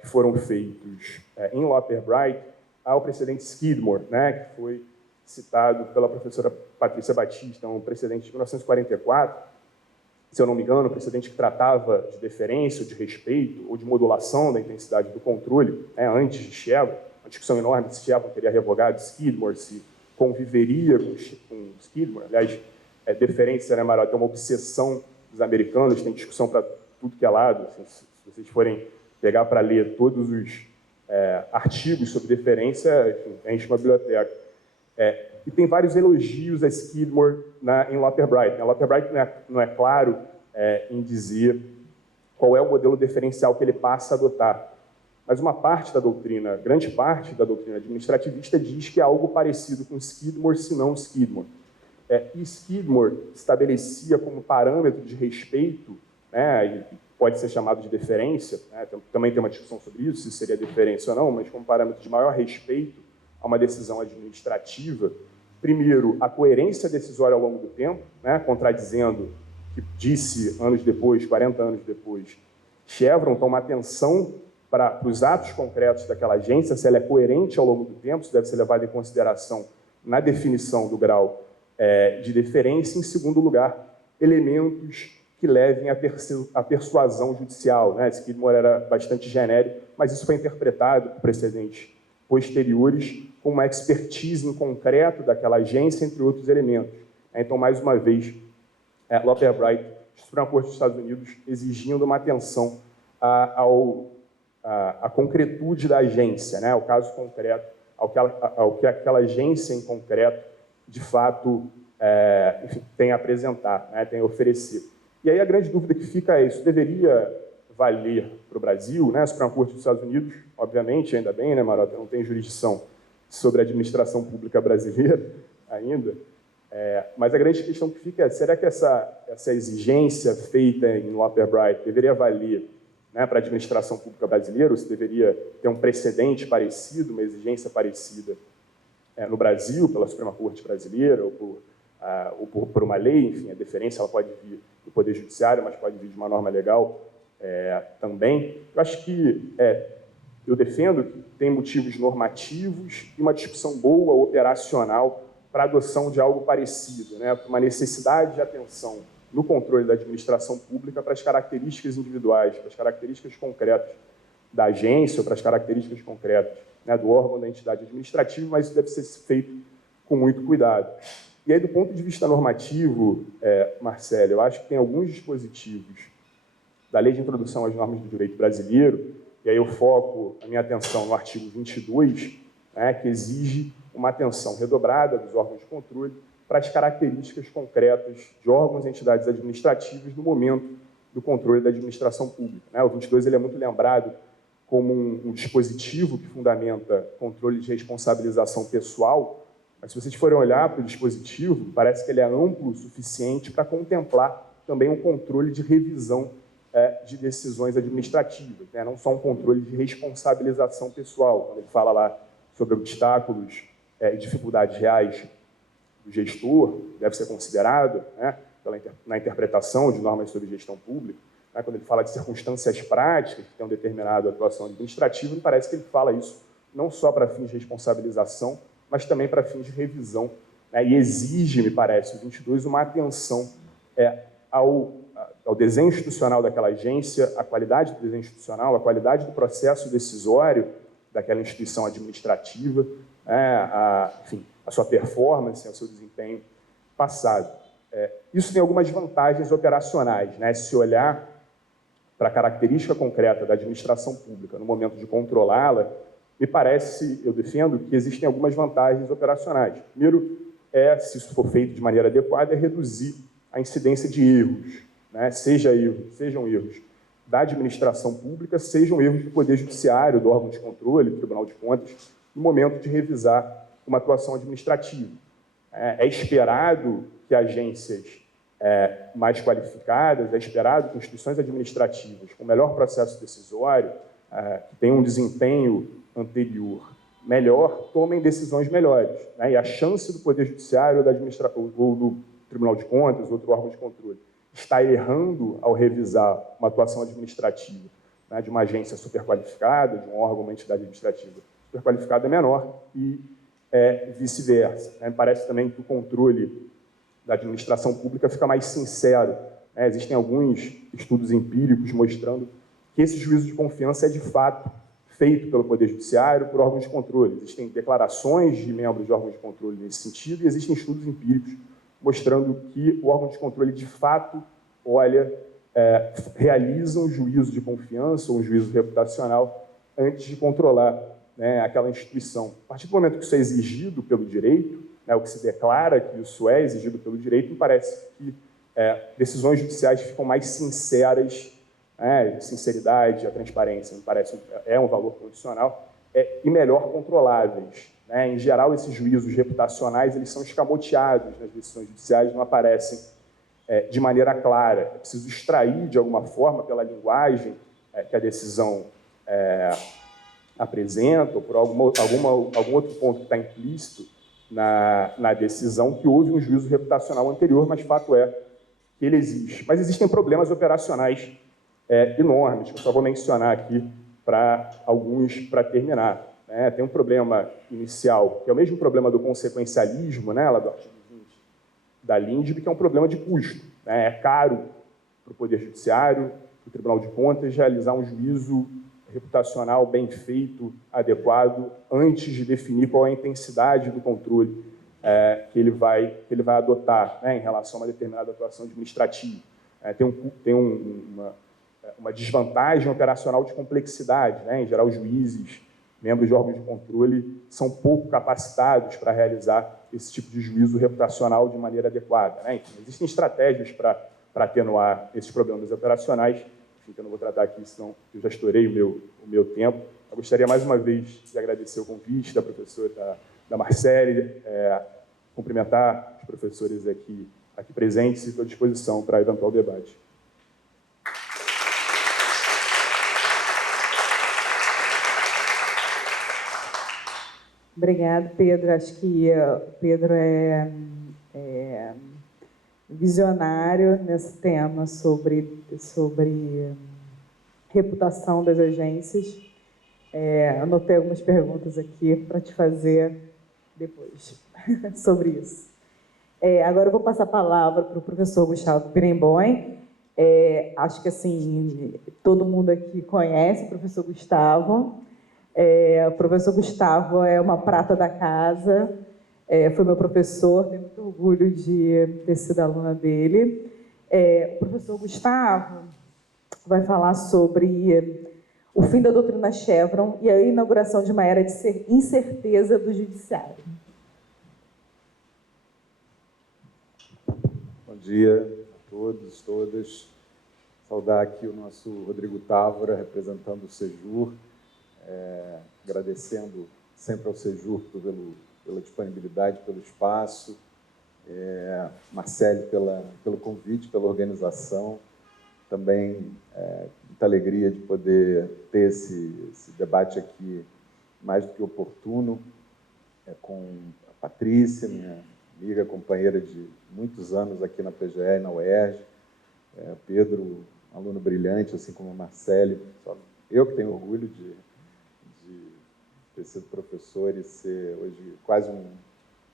que foram feitos em Loper Bright ao precedente Skidmore, que foi citado pela professora Patrícia Batista, um precedente de 1944, se eu não me engano, um precedente que tratava de deferência, de respeito ou de modulação da intensidade do controle, antes de Chevron, uma discussão enorme se Chevron teria revogado Skidmore, se conviveria com Skidmore. Aliás, deferência, Marote, é uma obsessão dos americanos, tem discussão para tudo que é lado. Assim, se vocês forem pegar para ler todos os artigos sobre deferência, enfim, enche uma biblioteca. E tem vários elogios a Skidmore em Loper Bright. Loper Bright não é claro em dizer qual é o modelo diferencial que ele passa a adotar. Mas uma parte da doutrina, grande parte da doutrina administrativista diz que é algo parecido com Skidmore, se não Skidmore. E Skidmore estabelecia como parâmetro de respeito, né, e pode ser chamado de deferência, né, também tem uma discussão sobre isso, se seria deferência ou não, mas como parâmetro de maior respeito a uma decisão administrativa, primeiro, a coerência decisória ao longo do tempo, né, contradizendo o que disse anos depois, 40 anos depois, Chevron toma atenção para os atos concretos daquela agência, se ela é coerente ao longo do tempo, isso deve ser levado em consideração na definição do grau de deferência. Em segundo lugar, elementos que levem à persuasão judicial, né? Skidmore era bastante genérico, mas isso foi interpretado por precedentes posteriores com uma expertise em concreto daquela agência, entre outros elementos. Então, mais uma vez, Loper Bright, Suprema Corte dos Estados Unidos, exigindo uma atenção à concretude da agência, né? Ao caso concreto, ao que aquela agência em concreto, de fato, enfim, tem a apresentar, né? Tem a oferecer. E aí a grande dúvida que fica é: isso deveria valer para o Brasil, né? A Suprema Corte dos Estados Unidos, obviamente, ainda bem, né, Marota, não tem jurisdição sobre a administração pública brasileira ainda, mas a grande questão que fica é: será que essa exigência feita em Loper Bright deveria valer, né, para a administração pública brasileira, ou se deveria ter um precedente parecido, uma exigência parecida no Brasil, pela Suprema Corte brasileira, ou por uma lei? Enfim, a deferência ela pode vir do Poder Judiciário, mas pode vir de uma norma legal também. Eu acho que eu defendo que tem motivos normativos e uma discussão boa, operacional, para a adoção de algo parecido, né? Uma necessidade de atenção no controle da administração pública para as características individuais, para as características concretas da agência ou para as características concretas, né, do órgão da entidade administrativa, mas isso deve ser feito com muito cuidado. E aí, do ponto de vista normativo, Marcelo, eu acho que tem alguns dispositivos da Lei de Introdução às Normas do Direito Brasileiro, e aí eu foco a minha atenção no artigo 22, né, que exige uma atenção redobrada dos órgãos de controle para as características concretas de órgãos e entidades administrativas no momento do controle da administração pública, né? O 22 ele é muito lembrado como um dispositivo que fundamenta controle de responsabilização pessoal, mas se vocês forem olhar para o dispositivo, parece que ele é amplo o suficiente para contemplar também um controle de revisão de decisões administrativas, né? Não só um controle de responsabilização pessoal, quando ele fala lá sobre obstáculos e dificuldades reais do gestor, deve ser considerado, né, na interpretação de normas sobre gestão pública, né, quando ele fala de circunstâncias práticas que tenham determinado a atuação administrativa, me parece que ele fala isso não só para fins de responsabilização, mas também para fins de revisão, né, e exige, me parece, o 22, uma atenção ao desenho institucional daquela agência, à qualidade do desenho institucional, à qualidade do processo decisório daquela instituição administrativa, enfim, a sua performance, o seu desempenho passado. Isso tem algumas vantagens operacionais, né? Se olhar para a característica concreta da administração pública no momento de controlá-la, me parece, eu defendo, que existem algumas vantagens operacionais. Primeiro, se isso for feito de maneira adequada, é reduzir a incidência de erros, né? Sejam erros da administração pública, sejam erros do Poder Judiciário, do órgão de controle, do Tribunal de Contas, no momento de revisar uma atuação administrativa. É esperado que agências mais qualificadas, é esperado que instituições administrativas com melhor processo decisório, que tenham um desempenho anterior melhor, tomem decisões melhores, né? E a chance do Poder Judiciário ou do Tribunal de Contas, outro órgão de controle, estar errando ao revisar uma atuação administrativa, né, de uma agência superqualificada, de um órgão, uma entidade administrativa superqualificada, é menor, e vice-versa. Me parece também que o controle da administração pública fica mais sincero, né? Existem alguns estudos empíricos mostrando que esse juízo de confiança é, de fato, feito pelo Poder Judiciário, por órgãos de controle. Existem declarações de membros de órgãos de controle nesse sentido e existem estudos empíricos mostrando que o órgão de controle, de fato, olha realiza um juízo de confiança ou um juízo reputacional antes de controlar, né, aquela instituição. A partir do momento que isso é exigido pelo direito, né, o que se declara que isso é exigido pelo direito, me parece que decisões judiciais ficam mais sinceras, né, sinceridade, a transparência, me parece é um valor condicional, e melhor controláveis. Né? Em geral, esses juízos reputacionais eles são escamoteados nas decisões judiciais, não aparecem de maneira clara. É preciso extrair, de alguma forma, pela linguagem que a decisão apresenta, ou por algum outro ponto que está implícito na decisão, que houve um juízo reputacional anterior, mas fato é que ele existe. Mas existem problemas operacionais enormes, que eu só vou mencionar aqui para alguns para terminar. Né? Tem um problema inicial, que é o mesmo problema do consequencialismo, né, lá do artigo 20 da LINDB, que é um problema de custo. Né? É caro para o Poder Judiciário, para o Tribunal de Contas, realizar um juízo reputacional bem feito, adequado, antes de definir qual é a intensidade do controle que ele vai adotar, né, em relação a uma determinada atuação administrativa. Tem uma desvantagem operacional de complexidade. Né? Em geral, os juízes, membros de órgãos de controle, são pouco capacitados para realizar esse tipo de juízo reputacional de maneira adequada. Né? Enfim, existem estratégias para atenuar esses problemas operacionais, enfim, que eu não vou tratar aqui, senão eu já estourei o meu tempo. Eu gostaria, mais uma vez, de agradecer o convite da professora da Marcele, cumprimentar os professores aqui presentes e estou à disposição para eventual debate. Obrigada, Pedro. Acho que Pedro é visionário nesse tema sobre reputação das agências. Anotei algumas perguntas aqui para te fazer depois sobre isso. Agora eu vou passar a palavra para o professor Gustavo Birenboim. Acho que assim todo mundo aqui conhece o professor Gustavo. O professor Gustavo é uma prata da casa, foi meu professor, tenho muito orgulho de ter sido aluna dele. O professor Gustavo vai falar sobre o fim da doutrina Chevron e a inauguração de uma era de incerteza do judiciário. Bom dia a todos, todas. Saudar aqui o nosso Rodrigo Távora, representando o Sejur, agradecendo sempre ao Sejur pela disponibilidade, pelo espaço, Marcele pelo convite, pela organização, também muita alegria de poder ter esse debate aqui mais do que oportuno, com a Patrícia, minha amiga, companheira de muitos anos aqui na PGE e na UERJ, Pedro, aluno brilhante, assim como a Marcele, eu que tenho orgulho de ter sido professor e ser hoje quase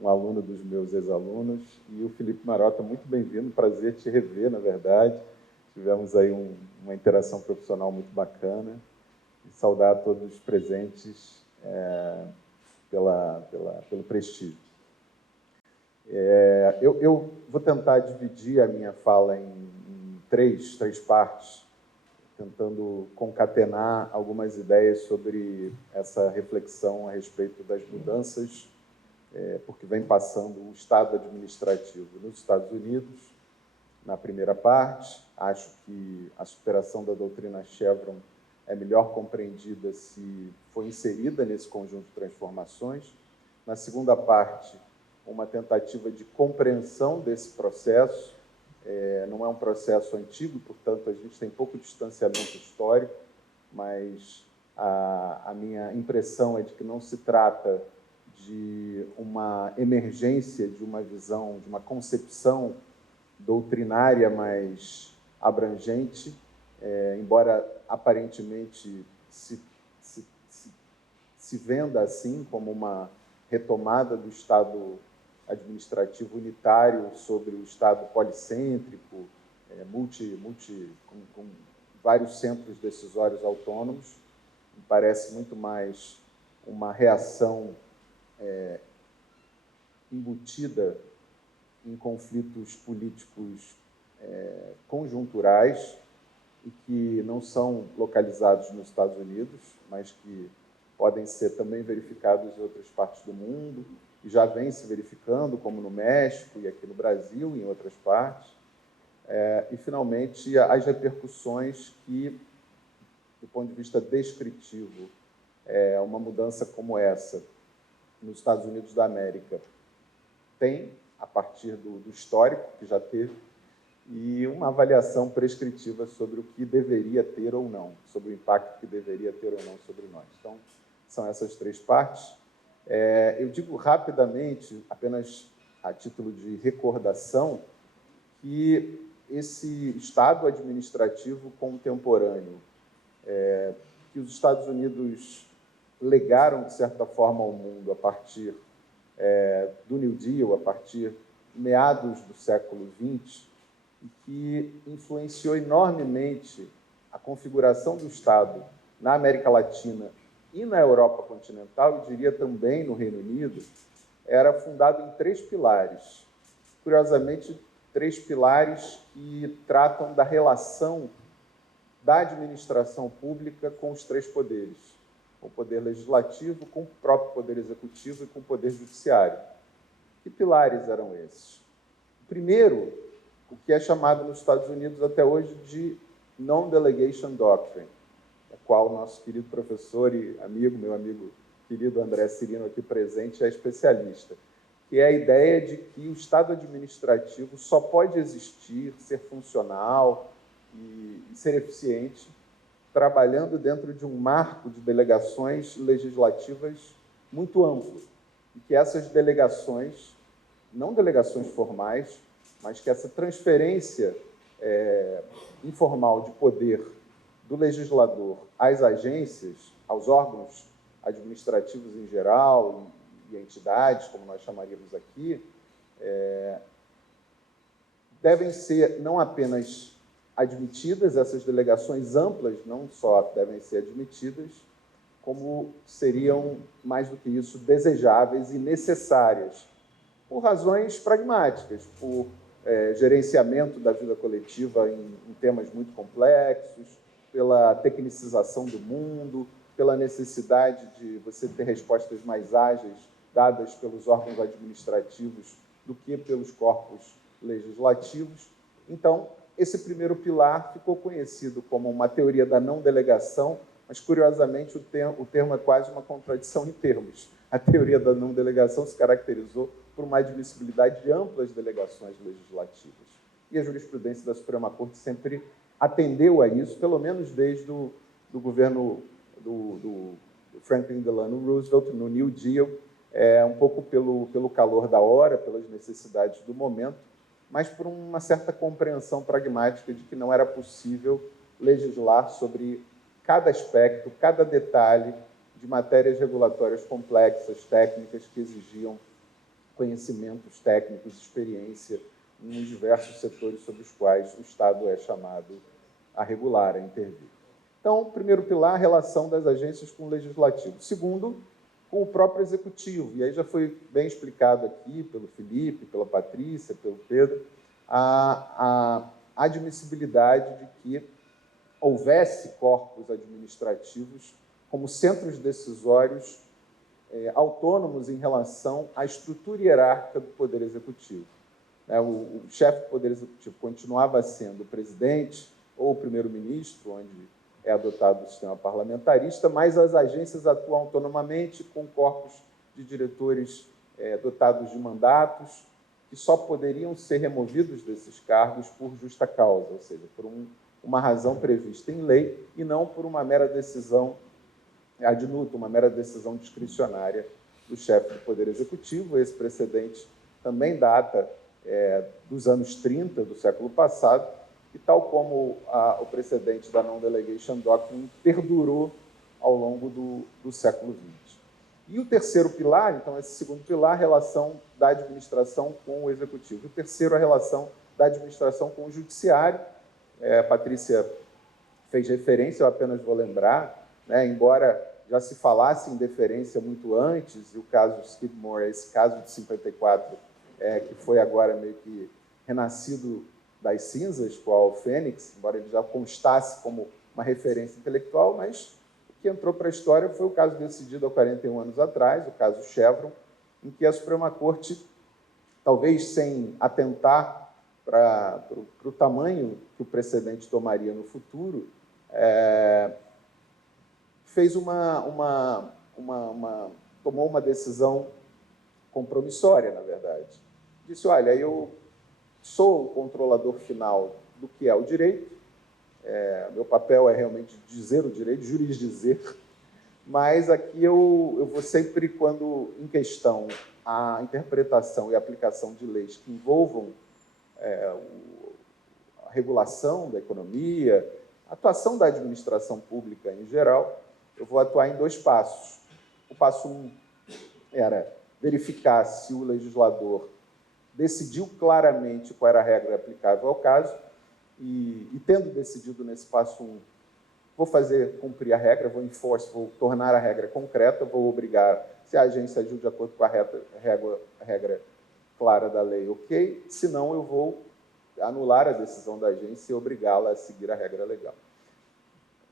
um aluno dos meus ex-alunos, e o Felipe Marota, muito bem-vindo, prazer te rever, na verdade, tivemos aí uma interação profissional muito bacana, e saudar a todos os presentes pelo prestígio. Eu vou tentar dividir a minha fala em três partes, tentando concatenar algumas ideias sobre essa reflexão a respeito das mudanças, porque vem passando o Estado administrativo nos Estados Unidos. Na primeira parte, acho que a superação da doutrina Chevron é melhor compreendida se for inserida nesse conjunto de transformações. Na segunda parte, uma tentativa de compreensão desse processo. Não é um processo antigo, portanto, a gente tem pouco distanciamento histórico, mas a minha impressão é de que não se trata de uma emergência de uma visão, de uma concepção doutrinária mais abrangente, embora aparentemente se venda assim como uma retomada do Estado administrativo unitário sobre o Estado policêntrico, com vários centros decisórios autônomos. Me parece muito mais uma reação embutida em conflitos políticos conjunturais, e que não são localizados nos Estados Unidos, mas que podem ser também verificados em outras partes do mundo, e já vem se verificando, como no México e aqui no Brasil e em outras partes. E, finalmente, as repercussões que, do ponto de vista descritivo, uma mudança como essa nos Estados Unidos da América tem, a partir do histórico que já teve, e uma avaliação prescritiva sobre o que deveria ter ou não, sobre o impacto que deveria ter ou não sobre nós. Então, são essas três partes. Eu digo rapidamente, apenas a título de recordação, que esse Estado administrativo contemporâneo, que os Estados Unidos legaram, de certa forma, ao mundo a partir do New Deal, a partir de meados do século XX, e que influenciou enormemente a configuração do Estado na América Latina e na Europa continental, e diria também no Reino Unido, era fundado em três pilares. Curiosamente, três pilares que tratam da relação da administração pública com os três poderes, com o poder legislativo, com o próprio poder executivo e com o poder judiciário. Que pilares eram esses? O primeiro, o que é chamado nos Estados Unidos até hoje de Non-Delegation Doctrine, a qual o nosso querido professor e amigo, meu amigo querido André Cirino aqui presente, é especialista, que é a ideia de que o Estado administrativo só pode existir, ser funcional e ser eficiente trabalhando dentro de um marco de delegações legislativas muito amplo, e que essas delegações, não delegações formais, mas que essa transferência informal de poder do legislador às agências, aos órgãos administrativos em geral e entidades, como nós chamaríamos aqui, devem ser não apenas admitidas, essas delegações amplas não só devem ser admitidas, como seriam, mais do que isso, desejáveis e necessárias, por razões pragmáticas, por gerenciamento da vida coletiva em temas muito complexos, pela tecnicização do mundo, pela necessidade de você ter respostas mais ágeis dadas pelos órgãos administrativos do que pelos corpos legislativos. Então, esse primeiro pilar ficou conhecido como uma teoria da não delegação, mas, curiosamente, o termo é quase uma contradição em termos. A teoria da não delegação se caracterizou por uma admissibilidade de amplas delegações legislativas. E a jurisprudência da Suprema Corte sempre atendeu a isso, pelo menos desde o governo do Franklin Delano Roosevelt, no New Deal, um pouco pelo calor da hora, pelas necessidades do momento, mas por uma certa compreensão pragmática de que não era possível legislar sobre cada aspecto, cada detalhe de matérias regulatórias complexas, técnicas, que exigiam conhecimentos técnicos, experiência nos diversos setores sobre os quais o Estado é chamado a regular, a intervir. Então, primeiro pilar, a relação das agências com o legislativo. Segundo, com o próprio executivo. E aí já foi bem explicado aqui pelo Felipe, pela Patrícia, pelo Pedro, a admissibilidade de que houvesse corpos administrativos como centros decisórios autônomos em relação à estrutura hierárquica do Poder Executivo. O chefe do Poder Executivo continuava sendo o presidente ou o primeiro-ministro, onde é adotado o sistema parlamentarista, mas as agências atuam autonomamente com corpos de diretores dotados de mandatos que só poderiam ser removidos desses cargos por justa causa, ou seja, por uma razão prevista em lei e não por uma mera decisão ad nutum, uma mera decisão discricionária do chefe do Poder Executivo. Esse precedente também data dos anos 30 do século passado, e tal como o precedente da Non-Delegation Doctrine perdurou ao longo do século XX. E o terceiro pilar, então, esse segundo pilar, a relação da administração com o Executivo. O terceiro, a relação da administração com o Judiciário. A Patrícia fez referência, eu apenas vou lembrar, embora já se falasse em deferência muito antes, e o caso Skidmore, esse caso de 54, que foi agora meio que renascido das cinzas, qual o Fênix, embora ele já constasse como uma referência intelectual, mas o que entrou para a história foi o caso decidido há 41 anos atrás, o caso Chevron, em que a Suprema Corte, talvez sem atentar para o tamanho que o precedente tomaria no futuro, fez tomou uma decisão compromissória, na verdade. Disse, olha, eu sou o controlador final do que é o direito, meu papel é realmente dizer o direito, jurisdizer, mas aqui eu vou sempre, quando em questão a interpretação e aplicação de leis que envolvam a regulação da economia, a atuação da administração pública em geral, eu vou atuar em 2 passos. O passo 1 era verificar se o legislador decidiu claramente qual era a regra aplicável ao caso e tendo decidido nesse passo 1, vou fazer cumprir a regra, vou tornar a regra concreta, vou obrigar, se a agência agiu de acordo com a regra clara da lei, ok, senão eu vou anular a decisão da agência e obrigá-la a seguir a regra legal.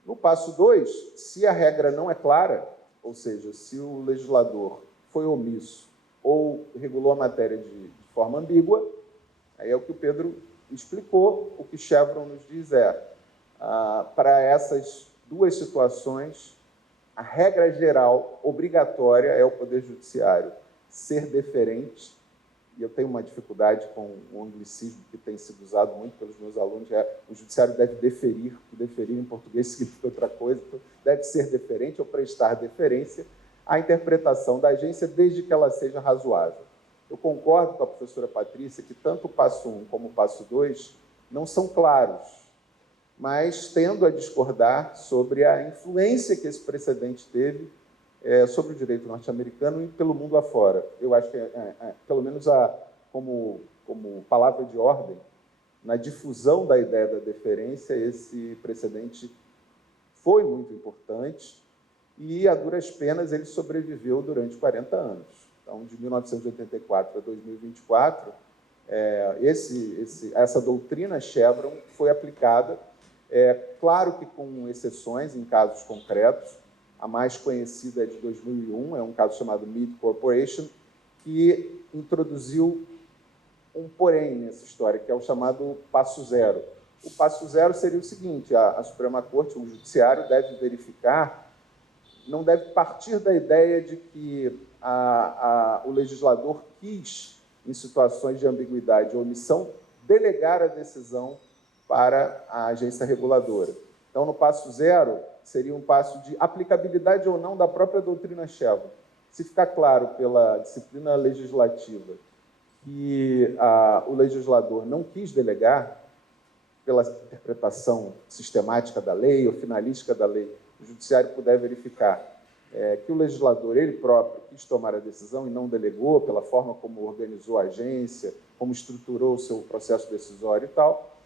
No passo 2, se a regra não é clara, ou seja, se o legislador foi omisso ou regulou a matéria de forma ambígua, aí é o que o Pedro explicou, o que Chevron nos diz para essas 2 situações, a regra geral obrigatória é o Poder Judiciário ser deferente, e eu tenho uma dificuldade com o anglicismo que tem sido usado muito pelos meus alunos, o Judiciário deve deferir, que deferir em português significa outra coisa, então deve ser deferente ou prestar deferência à interpretação da agência, desde que ela seja razoável. Eu concordo com a professora Patrícia que tanto o passo 1 como o passo 2 não são claros, mas tendo a discordar sobre a influência que esse precedente teve sobre o direito norte-americano e pelo mundo afora. Eu acho que, pelo menos como palavra de ordem, na difusão da ideia da deferência, esse precedente foi muito importante e, a duras penas, ele sobreviveu durante 40 anos. Então, de 1984 a 2024, essa doutrina Chevron foi aplicada, claro que com exceções em casos concretos. A mais conhecida é de 2001, é um caso chamado Mead Corporation, que introduziu um porém nessa história, que é o chamado passo 0. O passo 0 seria o seguinte, a Suprema Corte, o Judiciário, deve verificar, não deve partir da ideia de que o legislador quis, em situações de ambiguidade ou omissão, delegar a decisão para a agência reguladora. Então, no passo 0, seria um passo de aplicabilidade ou não da própria doutrina Chevron. Se ficar claro pela disciplina legislativa que o legislador não quis delegar, pela interpretação sistemática da lei ou finalística da lei, o judiciário puder verificar que o legislador, ele próprio, quis tomar a decisão e não delegou, pela forma como organizou a agência, como estruturou o seu processo decisório e tal,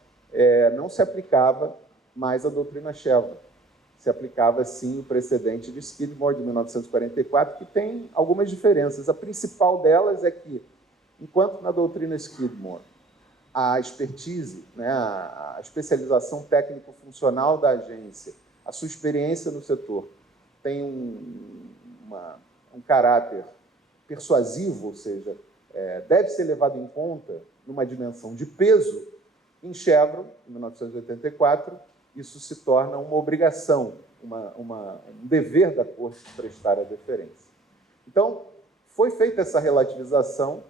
não se aplicava mais a doutrina Chevron. Se aplicava, sim, o precedente de Skidmore, de 1944, que tem algumas diferenças. A principal delas é que, enquanto na doutrina Skidmore, a expertise, a especialização técnico-funcional da agência, a sua experiência no setor, tem um caráter persuasivo, ou seja, deve ser levado em conta numa dimensão de peso. Em Chevron, em 1984, isso se torna uma obrigação, um dever da Corte de prestar a deferência. Então, foi feita essa relativização,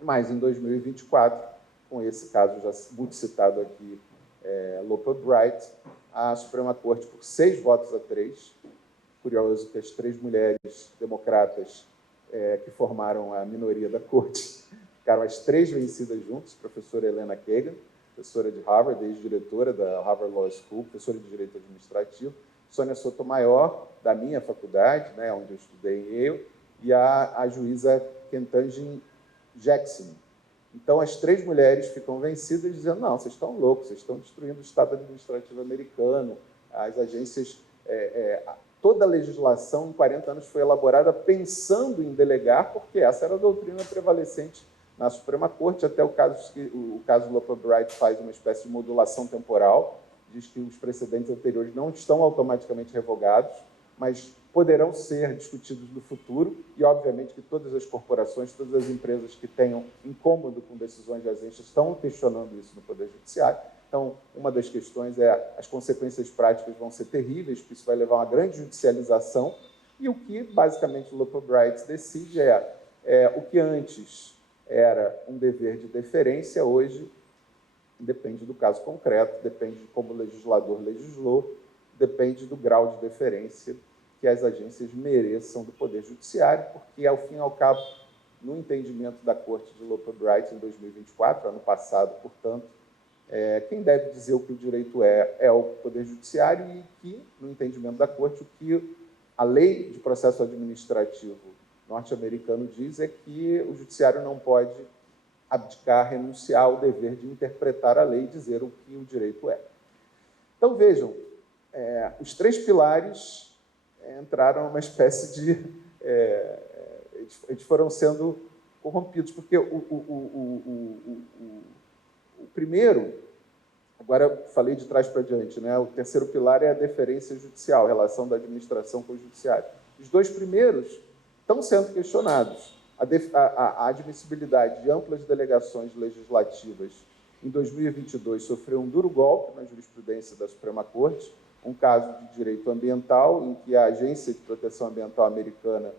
mas em 2024, com esse caso já muito citado aqui, Lopez Wright, a Suprema Corte, por 6 votos a 3, curioso que as 3 mulheres democratas que formaram a minoria da Corte ficaram as 3 vencidas juntas, professora Helena Kagan, professora de Harvard, ex-diretora da Harvard Law School, professora de Direito Administrativo, Sônia Sotomayor, da minha faculdade, onde eu estudei em Yale, e a juíza Ketanji Jackson. Então, as 3 mulheres ficam vencidas dizendo, não, vocês estão loucos, vocês estão destruindo o Estado administrativo americano, as agências... toda a legislação, em 40 anos, foi elaborada pensando em delegar, porque essa era a doutrina prevalecente na Suprema Corte, até o caso Loper Bright faz uma espécie de modulação temporal, diz que os precedentes anteriores não estão automaticamente revogados, mas poderão ser discutidos no futuro, e, obviamente, que todas as corporações, todas as empresas que tenham incômodo com decisões de agências estão questionando isso no Poder Judiciário. Então, uma das questões é as consequências práticas vão ser terríveis, porque isso vai levar a uma grande judicialização, e o que, basicamente, o Loper Bright decide o que antes era um dever de deferência, hoje depende do caso concreto, depende de como o legislador legislou, depende do grau de deferência que as agências mereçam do Poder Judiciário, porque, ao fim e ao cabo, no entendimento da Corte de Loper Bright, em 2024, ano passado, portanto, quem deve dizer o que o direito é o Poder Judiciário, e que, no entendimento da Corte, o que a lei de processo administrativo norte-americano diz é que o Judiciário não pode abdicar, renunciar ao dever de interpretar a lei e dizer o que o direito é. Então, vejam, os três pilares entraram numa espécie de... eles foram sendo corrompidos, porque o primeiro, agora eu falei de trás para diante, né? O terceiro pilar é a deferência judicial, a relação da administração com o judiciário. Os dois primeiros estão sendo questionados. A admissibilidade de amplas delegações legislativas em 2022 sofreu um duro golpe na jurisprudência da Suprema Corte, um caso de direito ambiental, em que a Agência de Proteção Ambiental americana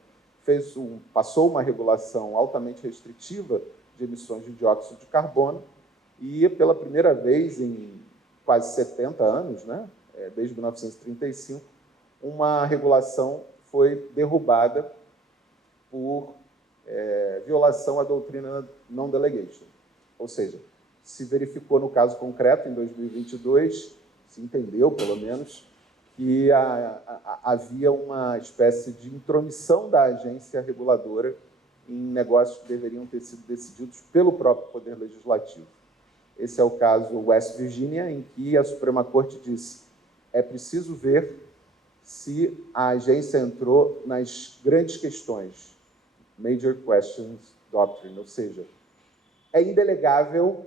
passou uma regulação altamente restritiva de emissões de dióxido de carbono, e, pela primeira vez em quase 70 anos, né, desde 1935, uma regulação foi derrubada por violação à doutrina non-delegation. Ou seja, se verificou no caso concreto, em 2022, se entendeu, pelo menos, que havia uma espécie de intromissão da agência reguladora em negócios que deveriam ter sido decididos pelo próprio Poder Legislativo. Esse é o caso West Virginia, em que a Suprema Corte disse: é preciso ver se a agência entrou nas grandes questões, Major Questions Doctrine, ou seja, é indelegável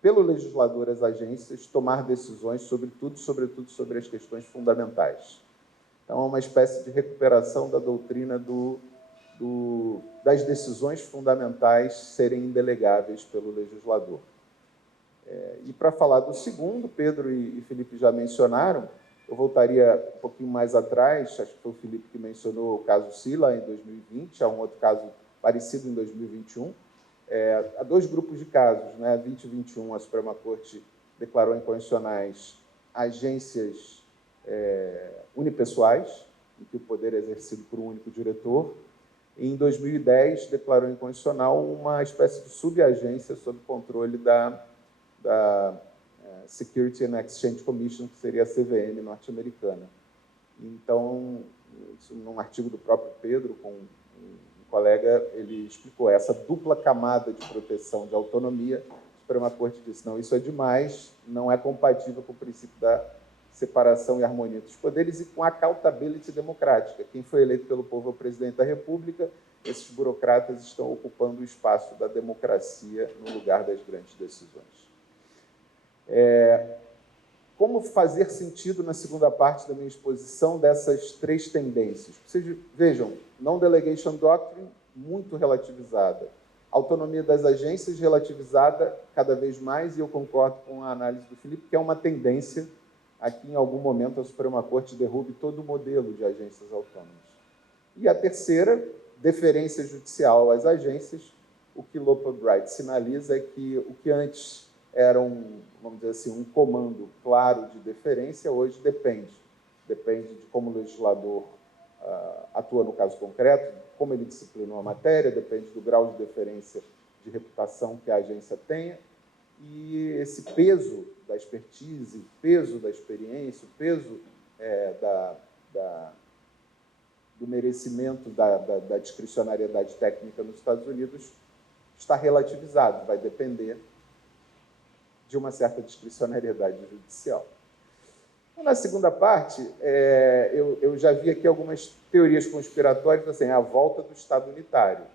pelo legislador às agências tomar decisões sobre tudo, sobretudo sobre as questões fundamentais. Então, é uma espécie de recuperação da doutrina das decisões fundamentais serem indelegáveis pelo legislador. E, para falar do segundo, Pedro e Felipe já mencionaram, eu voltaria um pouquinho mais atrás, acho que foi o Felipe que mencionou o caso Sila, em 2020, há um outro caso parecido em 2021. Há dois grupos de casos, né? 2021, a Suprema Corte declarou inconstitucionais agências unipessoais, em que o poder é exercido por um único diretor. E, em 2010, declarou inconstitucional uma espécie de subagência sob controle da Security and Exchange Commission, que seria a CVM norte-americana. Então, num artigo do próprio Pedro, com um colega, ele explicou essa dupla camada de proteção de autonomia. A Suprema Corte disse: não, isso é demais, não é compatível com o princípio da separação e harmonia dos poderes e com a accountability democrática. Quem foi eleito pelo povo é o presidente da República, esses burocratas estão ocupando o espaço da democracia no lugar das grandes decisões. Como fazer sentido, na segunda parte da minha exposição, dessas três tendências? Vocês vejam, non-delegation doctrine, muito relativizada. Autonomia das agências, relativizada cada vez mais, e eu concordo com a análise do Felipe, que é uma tendência a que, em algum momento, a Suprema Corte derrube todo o modelo de agências autônomas. E a terceira, deferência judicial às agências. O que Loper Bright sinaliza é que o que antes era vamos dizer assim, um comando claro de deferência, hoje depende de como o legislador atua no caso concreto, como ele disciplinou a matéria, depende do grau de deferência de reputação que a agência tenha, e esse peso da expertise, o peso da experiência, o peso do merecimento da discricionariedade técnica nos Estados Unidos está relativizado, vai depender de uma certa discricionariedade judicial. Então, na segunda parte, eu já vi aqui algumas teorias conspiratórias, assim, a volta do Estado unitário.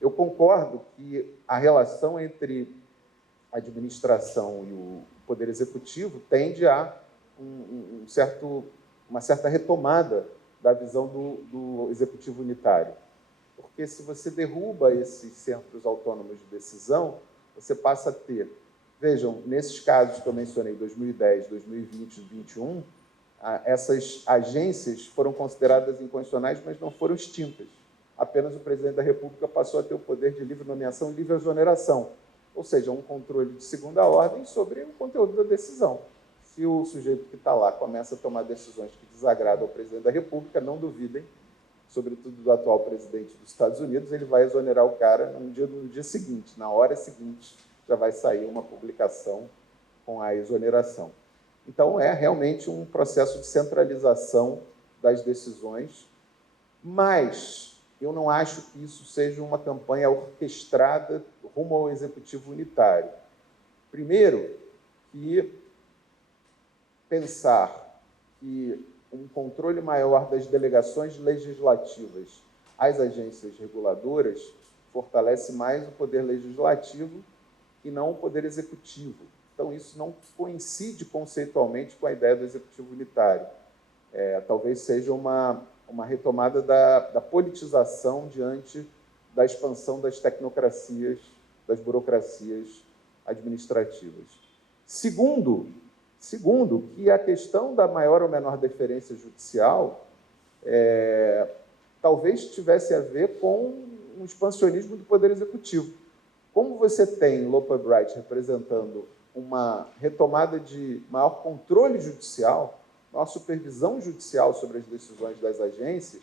Eu concordo que a relação entre a administração e o Poder Executivo tende a uma certa retomada da visão do Executivo unitário. Porque se você derruba esses centros autônomos de decisão, você passa a ter... Vejam, nesses casos que eu mencionei, 2010, 2020 e 2021, essas agências foram consideradas inconstitucionais, mas não foram extintas. Apenas o presidente da República passou a ter o poder de livre nomeação e livre exoneração, ou seja, um controle de segunda ordem sobre o conteúdo da decisão. Se o sujeito que está lá começa a tomar decisões que desagradam ao presidente da República, não duvidem, sobretudo do atual presidente dos Estados Unidos, ele vai exonerar o cara no dia seguinte, na hora seguinte, já vai sair uma publicação com a exoneração. Então, é realmente um processo de centralização das decisões, mas eu não acho que isso seja uma campanha orquestrada rumo ao executivo unitário. Primeiro, que pensar que um controle maior das delegações legislativas às agências reguladoras fortalece mais o poder legislativo e não o poder executivo. Então, isso não coincide conceitualmente com a ideia do executivo unitário. Talvez seja uma retomada da politização diante da expansão das tecnocracias, das burocracias administrativas. Segundo, que a questão da maior ou menor deferência judicial talvez tivesse a ver com um expansionismo do Poder Executivo. Como você tem Loper Bright representando uma retomada de maior controle judicial, maior supervisão judicial sobre as decisões das agências,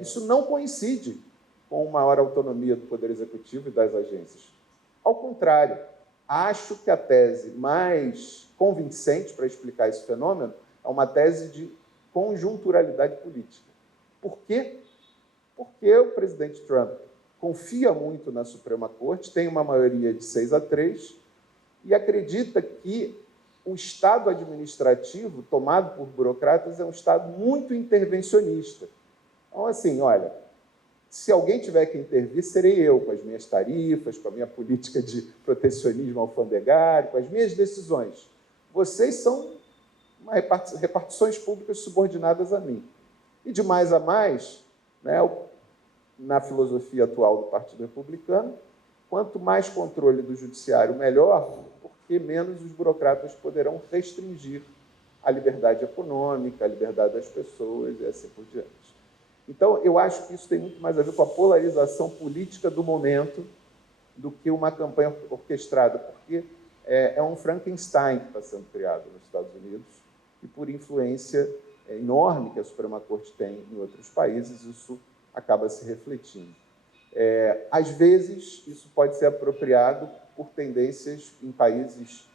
isso não coincide com maior autonomia do Poder Executivo e das agências. Ao contrário, acho que a tese mais convincente para explicar esse fenômeno é uma tese de conjunturalidade política. Por quê? Porque o presidente Trump confia muito na Suprema Corte, tem uma maioria de 6-3 e acredita que o Estado administrativo, tomado por burocratas, é um Estado muito intervencionista. Então, assim, olha, se alguém tiver que intervir, serei eu, com as minhas tarifas, com a minha política de protecionismo alfandegário, com as minhas decisões. Vocês são repartições públicas subordinadas a mim. E de mais a mais, né, na filosofia atual do Partido Republicano, quanto mais controle do judiciário, melhor, porque menos os burocratas poderão restringir a liberdade econômica, a liberdade das pessoas e assim por diante. Então, eu acho que isso tem muito mais a ver com a polarização política do momento do que uma campanha orquestrada, porque é um Frankenstein que está sendo criado nos Estados Unidos e, por influência enorme que a Suprema Corte tem em outros países, isso acaba se refletindo. Às vezes, isso pode ser apropriado por tendências em países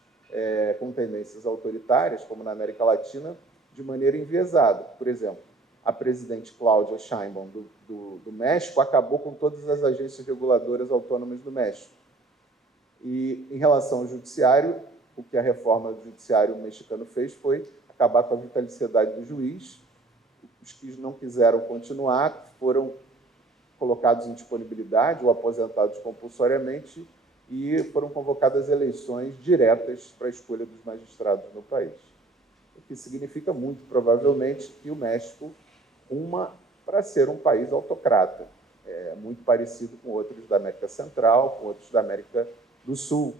com tendências autoritárias, como na América Latina, de maneira enviesada. Por exemplo, a presidente Cláudia Sheinbaum, do México, acabou com todas as agências reguladoras autônomas do México. E, em relação ao judiciário, o que a reforma do judiciário mexicano fez foi acabar com a vitaliciedade do juiz. Os que não quiseram continuar foram colocados em disponibilidade ou aposentados compulsoriamente e foram convocadas eleições diretas para a escolha dos magistrados no país. O que significa, muito provavelmente, que o México ruma para ser um país autocrata, muito parecido com outros da América Central, com outros da América do Sul,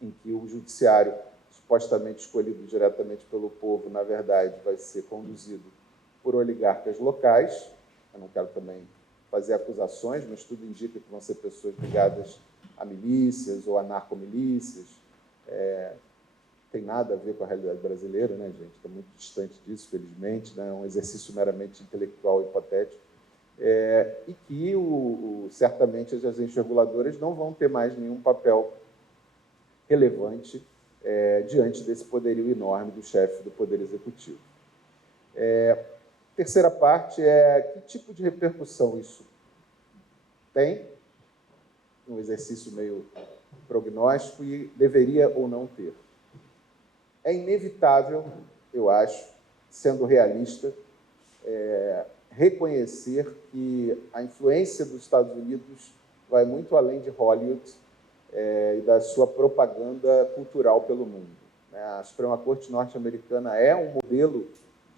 em que o judiciário, supostamente escolhido diretamente pelo povo, na verdade, vai ser conduzido por oligarcas locais. Eu não quero também fazer acusações, mas tudo indica que vão ser pessoas ligadas a milícias ou a narcomilícias. Tem nada a ver com a realidade brasileira, né, gente? Está muito distante disso, felizmente, né? É um exercício meramente intelectual e hipotético. E que, certamente, as agências reguladoras não vão ter mais nenhum papel relevante diante desse poderio enorme do chefe do Poder Executivo. Terceira parte que tipo de repercussão isso tem, um exercício meio prognóstico, e deveria ou não ter. É inevitável, eu acho, sendo realista, reconhecer que a influência dos Estados Unidos vai muito além de Hollywood e da sua propaganda cultural pelo mundo. A Suprema Corte norte-americana é um modelo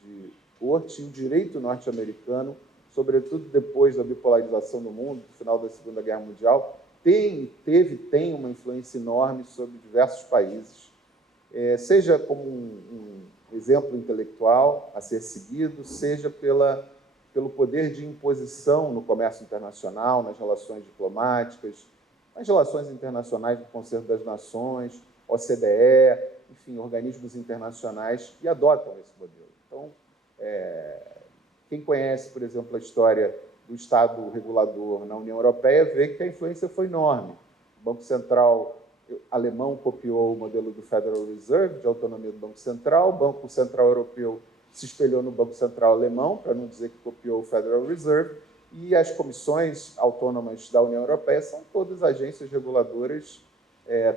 de corte e o direito norte-americano, sobretudo depois da bipolarização do mundo, no final da Segunda Guerra Mundial, tem uma influência enorme sobre diversos países, seja como um exemplo intelectual a ser seguido, seja pelo poder de imposição no comércio internacional, nas relações diplomáticas, nas relações internacionais do Conselho das Nações, OCDE, enfim, organismos internacionais que adotam esse modelo. Então, quem conhece, por exemplo, a história do Estado regulador na União Europeia vê que a influência foi enorme. O Banco Central alemão copiou o modelo do Federal Reserve, de autonomia do Banco Central, o Banco Central Europeu se espelhou no Banco Central alemão, para não dizer que copiou o Federal Reserve, e as comissões autônomas da União Europeia são todas agências reguladoras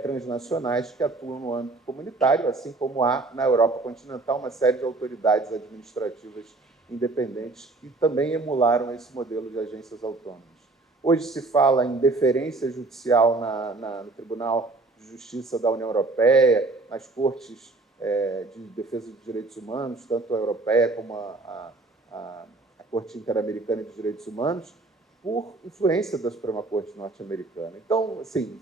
transnacionais que atuam no âmbito comunitário, assim como há na Europa continental uma série de autoridades administrativas independentes que também emularam esse modelo de agências autônomas. Hoje se fala em deferência judicial no Tribunal de Justiça da União Europeia, nas cortes de defesa dos direitos humanos, tanto a europeia como a Corte Interamericana de Direitos Humanos, por influência da Suprema Corte norte-americana. Então, assim,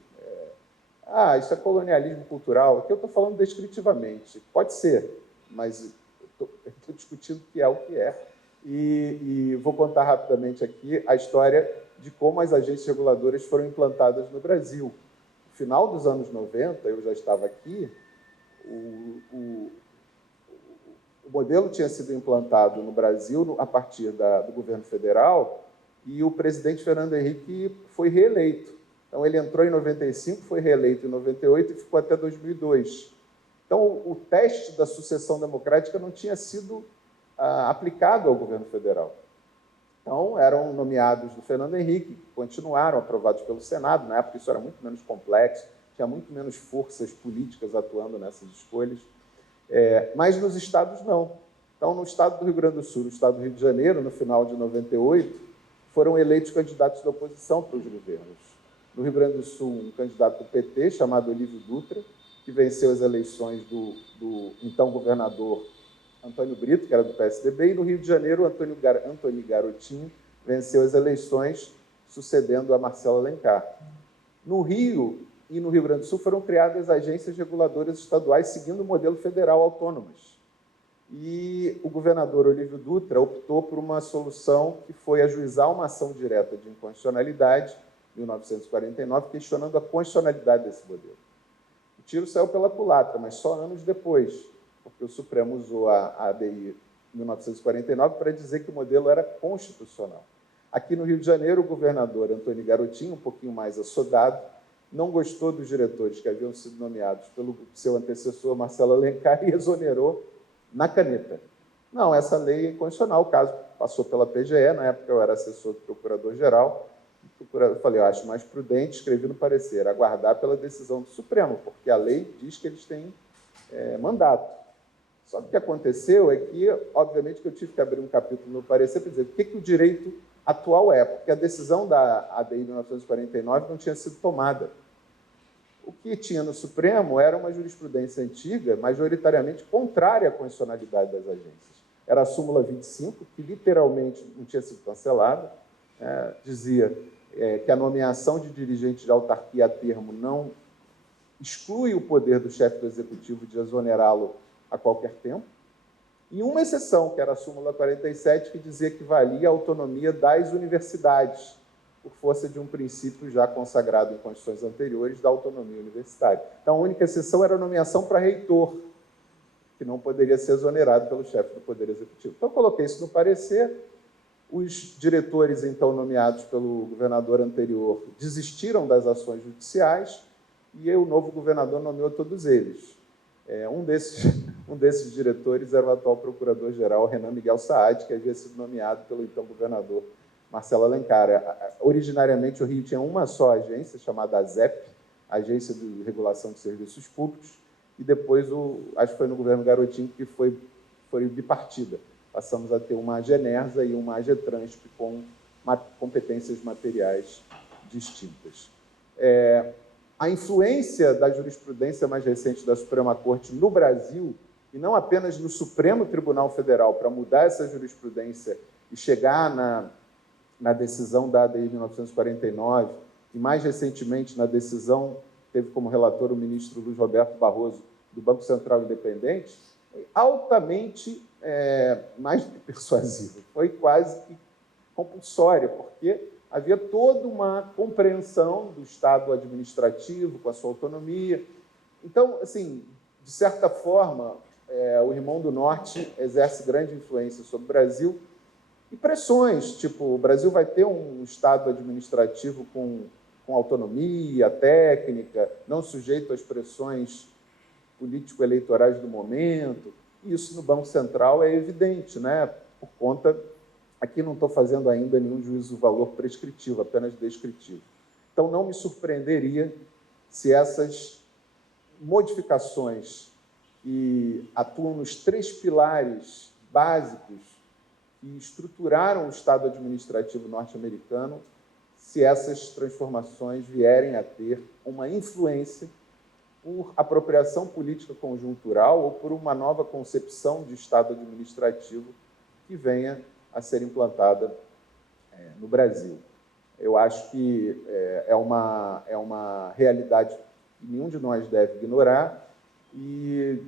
isso é colonialismo cultural. Aqui eu estou falando descritivamente. Pode ser, mas estou discutindo que é o que é. E vou contar rapidamente aqui a história de como as agências reguladoras foram implantadas no Brasil. No final dos anos 90, eu já estava aqui, o modelo tinha sido implantado no Brasil a partir do governo federal e o presidente Fernando Henrique foi reeleito. Então, ele entrou em 95, foi reeleito em 98 e ficou até 2002. Então, o teste da sucessão democrática não tinha sido aplicado ao governo federal. Então, eram nomeados do Fernando Henrique, que continuaram aprovados pelo Senado. Na época, isso era muito menos complexo, tinha muito menos forças políticas atuando nessas escolhas. Mas nos estados, não. Então, no estado do Rio Grande do Sul, no estado do Rio de Janeiro, no final de 98, foram eleitos candidatos da oposição para os governos. No Rio Grande do Sul, um candidato do PT, chamado Olívio Dutra, que venceu as eleições do então governador Antônio Brito, que era do PSDB, e no Rio de Janeiro, Antônio Garotinho venceu as eleições, sucedendo a Marcelo Alencar. No Rio e no Rio Grande do Sul foram criadas agências reguladoras estaduais seguindo o modelo federal autônomas. E o governador Olívio Dutra optou por uma solução que foi ajuizar uma ação direta de inconstitucionalidade, em 1949, questionando a constitucionalidade desse modelo. O tiro saiu pela culatra, mas só anos depois, porque o Supremo usou a ADI 1949 para dizer que o modelo era constitucional. Aqui no Rio de Janeiro, o governador Antônio Garotinho, um pouquinho mais assodado, não gostou dos diretores que haviam sido nomeados pelo seu antecessor, Marcelo Alencar, e exonerou na caneta. Não, essa lei é inconstitucional, o caso passou pela PGE, na época eu era assessor do procurador-geral, eu falei, eu acho mais prudente, escrevi no parecer, aguardar pela decisão do Supremo, porque a lei diz que eles têm mandato. Só que o que aconteceu é que, obviamente, que eu tive que abrir um capítulo no parecer para dizer o que o direito atual é, porque a decisão da ADI de 1949 não tinha sido tomada. O que tinha no Supremo era uma jurisprudência antiga, majoritariamente contrária à constitucionalidade das agências. Era a súmula 25, que literalmente não tinha sido cancelada, dizia que a nomeação de dirigente de autarquia a termo não exclui o poder do chefe do executivo de exonerá-lo a qualquer tempo, e uma exceção, que era a súmula 47, que dizia que valia a autonomia das universidades, por força de um princípio já consagrado em constituições anteriores da autonomia universitária. Então, a única exceção era a nomeação para reitor, que não poderia ser exonerado pelo chefe do Poder Executivo. Então, eu coloquei isso no parecer. Os diretores, então, nomeados pelo governador anterior, desistiram das ações judiciais e o novo governador nomeou todos eles. Um desses diretores era o atual procurador-geral, Renan Miguel Saad, que havia sido nomeado pelo então governador Marcelo Alencar. Originariamente, o Rio tinha uma só agência, chamada ASEP, Agência de Regulação de Serviços Públicos, e depois, acho que foi no governo Garotinho, que foi bipartida. Passamos a ter uma AGENERSA e uma AGETRANSP com competências materiais distintas. A influência da jurisprudência mais recente da Suprema Corte no Brasil, e não apenas no Supremo Tribunal Federal, para mudar essa jurisprudência e chegar na decisão dada em 1949, e mais recentemente na decisão teve como relator o ministro Luiz Roberto Barroso, do Banco Central Independente, foi altamente mais do que persuasivo, foi quase que compulsória, porque havia toda uma compreensão do Estado administrativo, com a sua autonomia. Então, assim, de certa forma, o Irmão do Norte exerce grande influência sobre o Brasil, e pressões, tipo, o Brasil vai ter um Estado administrativo com autonomia técnica, não sujeito às pressões político-eleitorais do momento. E isso no Banco Central é evidente, né? Por conta... Aqui não estou fazendo ainda nenhum juízo-valor prescritivo, apenas descritivo. Então, não me surpreenderia se essas modificações que atuam nos 3 pilares básicos que estruturaram o Estado administrativo norte-americano, se essas transformações vierem a ter uma influência por apropriação política conjuntural ou por uma nova concepção de Estado administrativo que venha a ser implantada no Brasil. Eu acho que é uma realidade que nenhum de nós deve ignorar e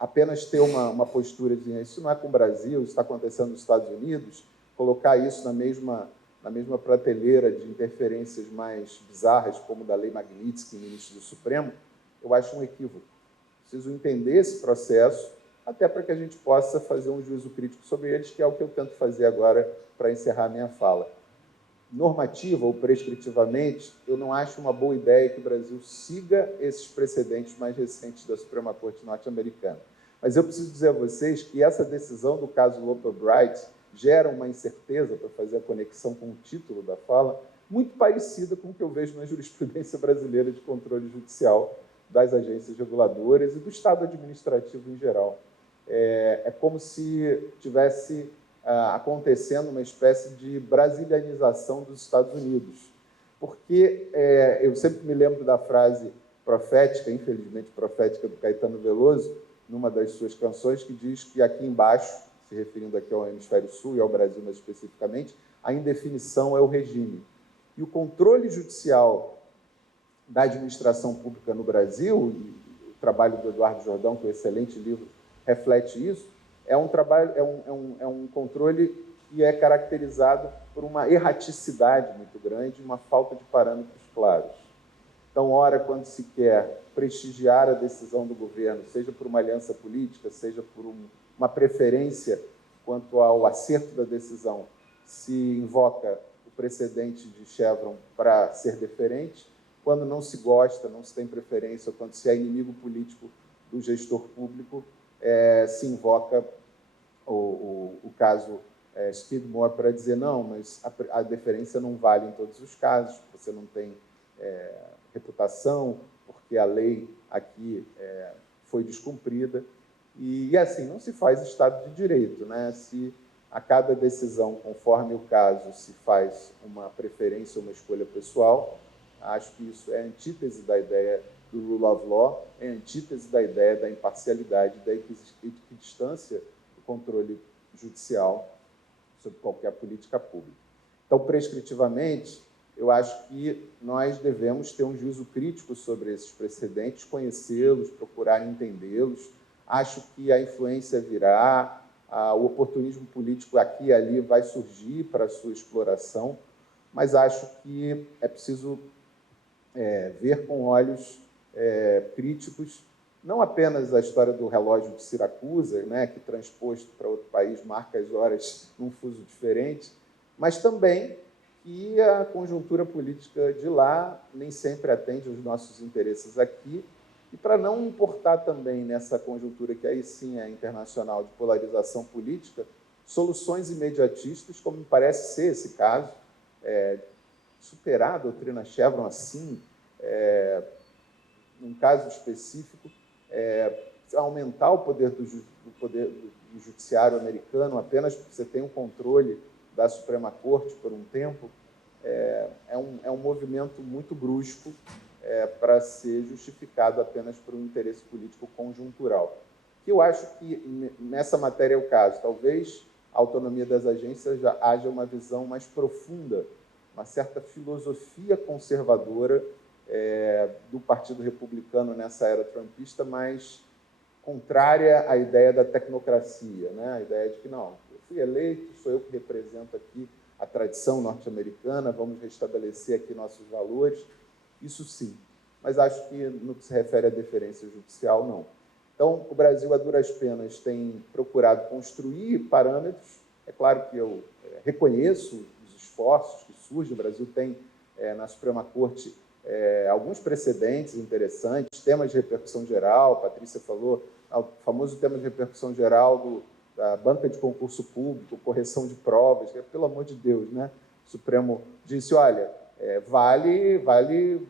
apenas ter uma postura de isso não é com o Brasil, isso está acontecendo nos Estados Unidos, colocar isso na mesma prateleira de interferências mais bizarras, como da Lei Magnitsky, ministro do Supremo, eu acho um equívoco. Preciso entender esse processo, até para que a gente possa fazer um juízo crítico sobre eles, que é o que eu tento fazer agora para encerrar a minha fala. Normativa ou prescritivamente, eu não acho uma boa ideia que o Brasil siga esses precedentes mais recentes da Suprema Corte norte-americana. Mas eu preciso dizer a vocês que essa decisão do caso Loper Bright gera uma incerteza, para fazer a conexão com o título da fala, muito parecida com o que eu vejo na jurisprudência brasileira de controle judicial das agências reguladoras e do Estado administrativo em geral. É como se tivesse acontecendo uma espécie de brasilianização dos Estados Unidos. Porque eu sempre me lembro da frase profética, infelizmente profética, do Caetano Veloso, numa das suas canções, que diz que aqui embaixo, se referindo aqui ao hemisfério sul e ao Brasil mais especificamente, a indefinição é o regime. E o controle judicial da administração pública no Brasil, e o trabalho do Eduardo Jordão, que é um excelente livro, reflete isso, é um controle que é caracterizado por uma erraticidade muito grande, uma falta de parâmetros claros. Então, ora, quando se quer prestigiar a decisão do governo, seja por uma aliança política, seja por uma preferência quanto ao acerto da decisão, se invoca o precedente de Chevron para ser deferente. Quando não se gosta, não se tem preferência, ou quando se é inimigo político do gestor público, se invoca o caso Skidmore para dizer não, mas a deferência não vale em todos os casos, você não tem reputação, porque a lei aqui foi descumprida. E assim, não se faz Estado de Direito, né? Se a cada decisão, conforme o caso, se faz uma preferência ou uma escolha pessoal, acho que isso é antítese da ideia do rule of law, é antítese da ideia da imparcialidade, da equidistância do controle judicial sobre qualquer política pública. Então, prescritivamente, eu acho que nós devemos ter um juízo crítico sobre esses precedentes, conhecê-los, procurar entendê-los. Acho que a influência virá, o oportunismo político aqui e ali vai surgir para a sua exploração, mas acho que é preciso ver com olhos críticos, não apenas a história do relógio de Siracusa, né, que transposto para outro país marca as horas num fuso diferente, mas também que a conjuntura política de lá nem sempre atende aos nossos interesses aqui, e para não importar também nessa conjuntura que aí sim é internacional de polarização política, soluções imediatistas, como me parece ser esse caso, superar a doutrina Chevron assim, num caso específico, aumentar o poder do judiciário americano apenas porque você tem o controle da Suprema Corte por um tempo, é um movimento muito brusco para ser justificado apenas por um interesse político conjuntural. Que eu acho que nessa matéria é o caso. Talvez a autonomia das agências já haja uma visão mais profunda, uma certa filosofia conservadora do Partido Republicano nessa era trumpista, mas contrária à ideia da tecnocracia, né? A ideia de que, não, eu fui eleito, sou eu que represento aqui a tradição norte-americana, vamos restabelecer aqui nossos valores, isso sim. Mas acho que, no que se refere à deferência judicial, não. Então, o Brasil, a duras penas, tem procurado construir parâmetros. É claro que eu reconheço os esforços que surgem. O Brasil tem, na Suprema Corte, alguns precedentes interessantes, temas de repercussão geral. A Patrícia falou, o famoso tema de repercussão geral da banca de concurso público, correção de provas, que, pelo amor de Deus, né? O Supremo disse, olha, vale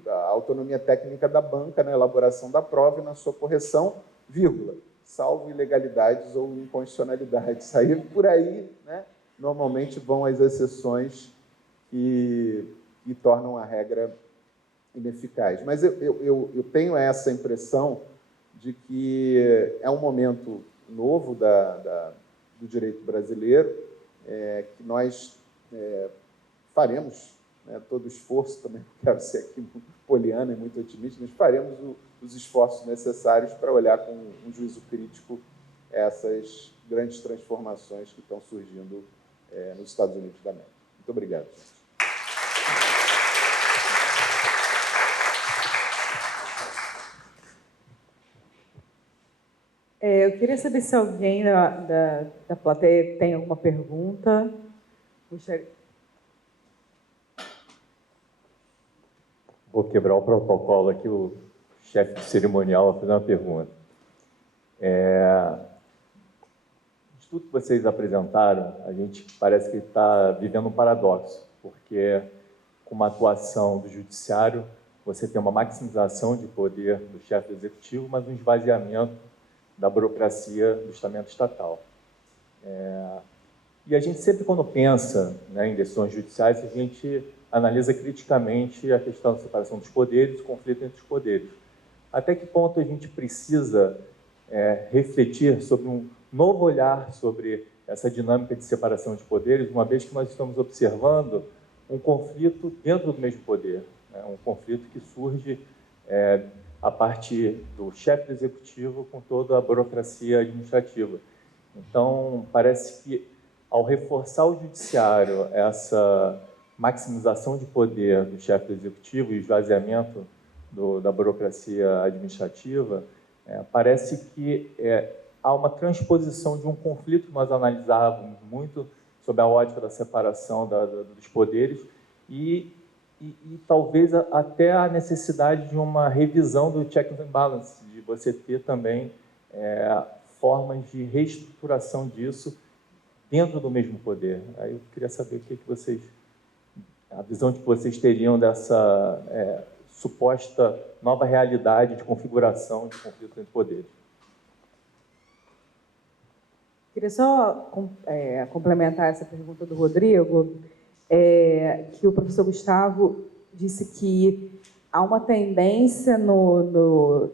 a autonomia técnica da banca na elaboração da prova e na sua correção, vírgula, salvo ilegalidades ou inconstitucionalidades. Aí, por aí, né, normalmente vão as exceções que tornam a regra ineficaz. Mas eu tenho essa impressão de que é um momento novo do direito brasileiro, que nós faremos, né, todo o esforço, também quero ser aqui poliana e muito otimista, mas faremos os esforços necessários para olhar com um juízo crítico essas grandes transformações que estão surgindo nos Estados Unidos da América. Muito obrigado, gente. Eu queria saber se alguém da plateia tem alguma pergunta. Vou quebrar o protocolo aqui, o chefe de cerimonial vai fazer uma pergunta. De tudo que vocês apresentaram, a gente parece que está vivendo um paradoxo, porque com uma atuação do judiciário, você tem uma maximização de poder do chefe do executivo, mas um esvaziamento da burocracia do estamento estatal. E a gente sempre, quando pensa, né, em decisões judiciais, a gente analisa criticamente a questão da separação dos poderes, o conflito entre os poderes. Até que ponto a gente precisa refletir sobre um novo olhar sobre essa dinâmica de separação de poderes, uma vez que nós estamos observando um conflito dentro do mesmo poder, né, um conflito que surge a partir do chefe do executivo com toda a burocracia administrativa. Então, parece que, ao reforçar o judiciário, essa maximização de poder do chefe do executivo e o esvaziamento da burocracia administrativa, parece que há uma transposição de um conflito que nós analisávamos muito sob a ótica da separação dos poderes e talvez até a necessidade de uma revisão do check and balance, de você ter também formas de reestruturação disso dentro do mesmo poder. Aí eu queria saber o que vocês, a visão que vocês teriam dessa suposta nova realidade de configuração de conflito entre poderes. Queria só complementar essa pergunta do Rodrigo, que o professor Gustavo disse que há uma tendência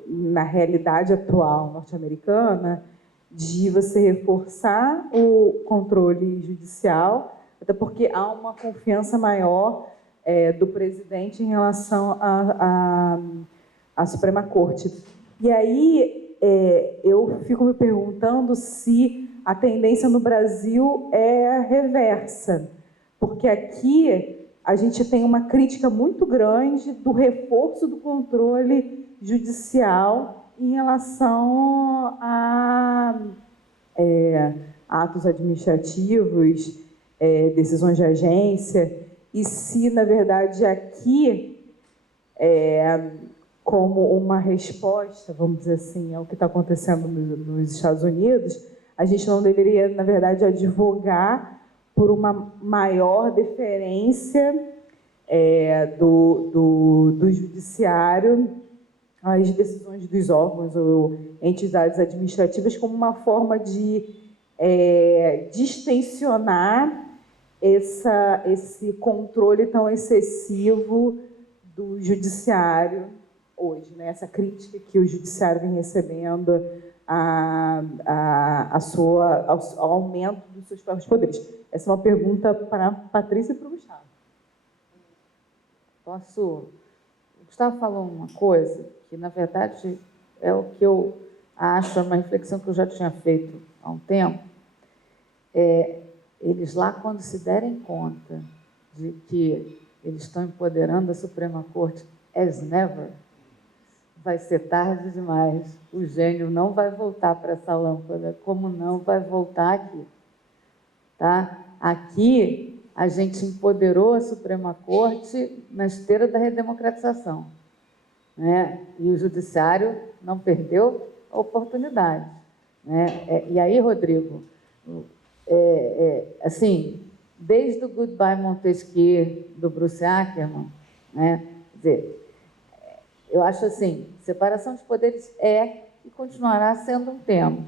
na realidade atual norte-americana de você reforçar o controle judicial, até porque há uma confiança maior do presidente em relação à Suprema Corte. E aí eu fico me perguntando se a tendência no Brasil é reversa, porque aqui a gente tem uma crítica muito grande do reforço do controle judicial em relação a atos administrativos, decisões de agência, e se, na verdade, aqui, como uma resposta, vamos dizer assim, ao que está acontecendo nos Estados Unidos, a gente não deveria, na verdade, advogar por uma maior deferência do judiciário às decisões dos órgãos ou entidades administrativas como uma forma de distensionar esse controle tão excessivo do judiciário hoje, né? Essa crítica que o judiciário vem recebendo ao aumento dos seus próprios poderes. Essa é uma pergunta para a Patrícia e para o Gustavo. O Gustavo falou uma coisa que, na verdade, é o que eu acho, é uma reflexão que eu já tinha feito há um tempo. Eles lá, quando se derem conta de que eles estão empoderando a Suprema Corte as never, vai ser tarde demais. O gênio não vai voltar para essa lâmpada, como não vai voltar aqui. Tá? Aqui, a gente empoderou a Suprema Corte na esteira da redemocratização, né? E o Judiciário não perdeu a oportunidade, né? E aí, Rodrigo, assim, desde o Goodbye Montesquieu, do Bruce Ackerman, né? Quer dizer, eu acho assim, separação de poderes é e continuará sendo um tema.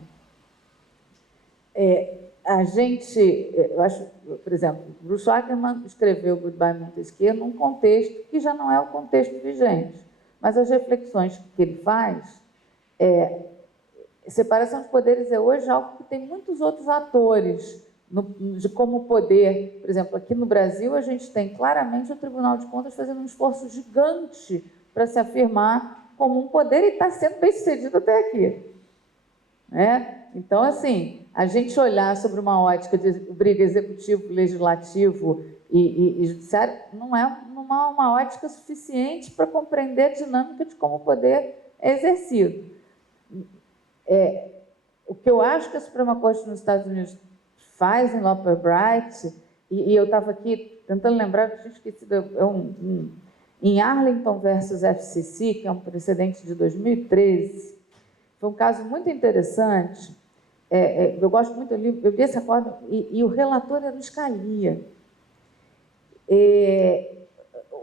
Eu acho, por exemplo, Bruce Ackerman escreveu Goodbye Montesquieu num contexto que já não é o contexto vigente, mas as reflexões que ele faz, separação de poderes é hoje algo que tem muitos outros atores de como o poder, por exemplo, aqui no Brasil a gente tem claramente o Tribunal de Contas fazendo um esforço gigante para se afirmar como um poder e está sendo bem sucedido até aqui, né? Então, assim, a gente olhar sobre uma ótica de briga executivo, legislativo e judiciário não é uma ótica suficiente para compreender a dinâmica de como o poder é exercido. O que eu acho que a Suprema Corte nos Estados Unidos faz em Loper Bright, e eu estava aqui tentando lembrar, que eu tinha esquecido, em Arlington versus FCC, que é um precedente de 2013, foi um caso muito interessante. Eu gosto muito do livro, eu li esse acordo, e o relator era o Scalia.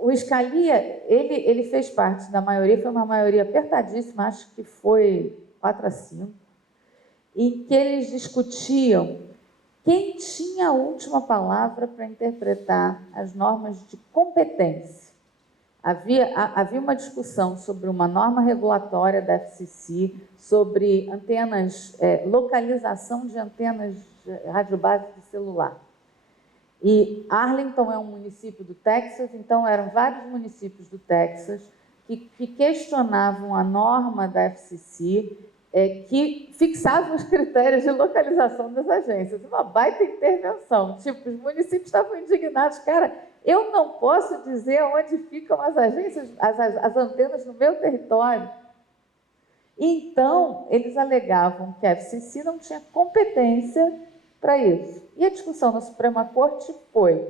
O Scalia, ele fez parte da maioria, foi uma maioria apertadíssima, acho que foi 4-5, em que eles discutiam quem tinha a última palavra para interpretar as normas de competência. Havia uma discussão sobre uma norma regulatória da FCC, sobre antenas, localização de antenas radiobase de celular. E Arlington é um município do Texas, então eram vários municípios do Texas que questionavam a norma da FCC, que fixava os critérios de localização das agências. Uma baita intervenção. Tipo, os municípios estavam indignados. Cara, eu não posso dizer onde ficam as agências, as antenas no meu território. Então, eles alegavam que a FCC não tinha competência para isso. E a discussão na Suprema Corte foi: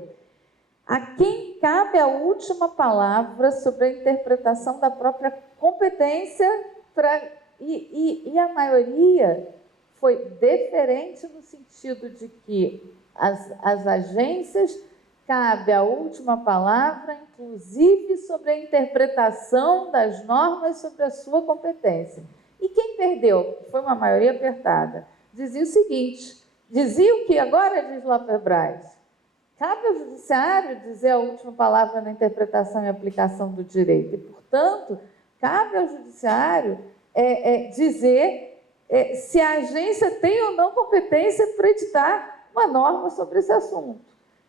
a quem cabe a última palavra sobre a interpretação da própria competência para... E a maioria foi deferente no sentido de que as agências cabe a última palavra, inclusive sobre a interpretação das normas sobre a sua competência. E quem perdeu, que foi uma maioria apertada, dizia o seguinte, dizia o que agora diz Loper Bright: cabe ao judiciário dizer a última palavra na interpretação e aplicação do direito. E, portanto, cabe ao judiciário dizer se a agência tem ou não competência para editar uma norma sobre esse assunto.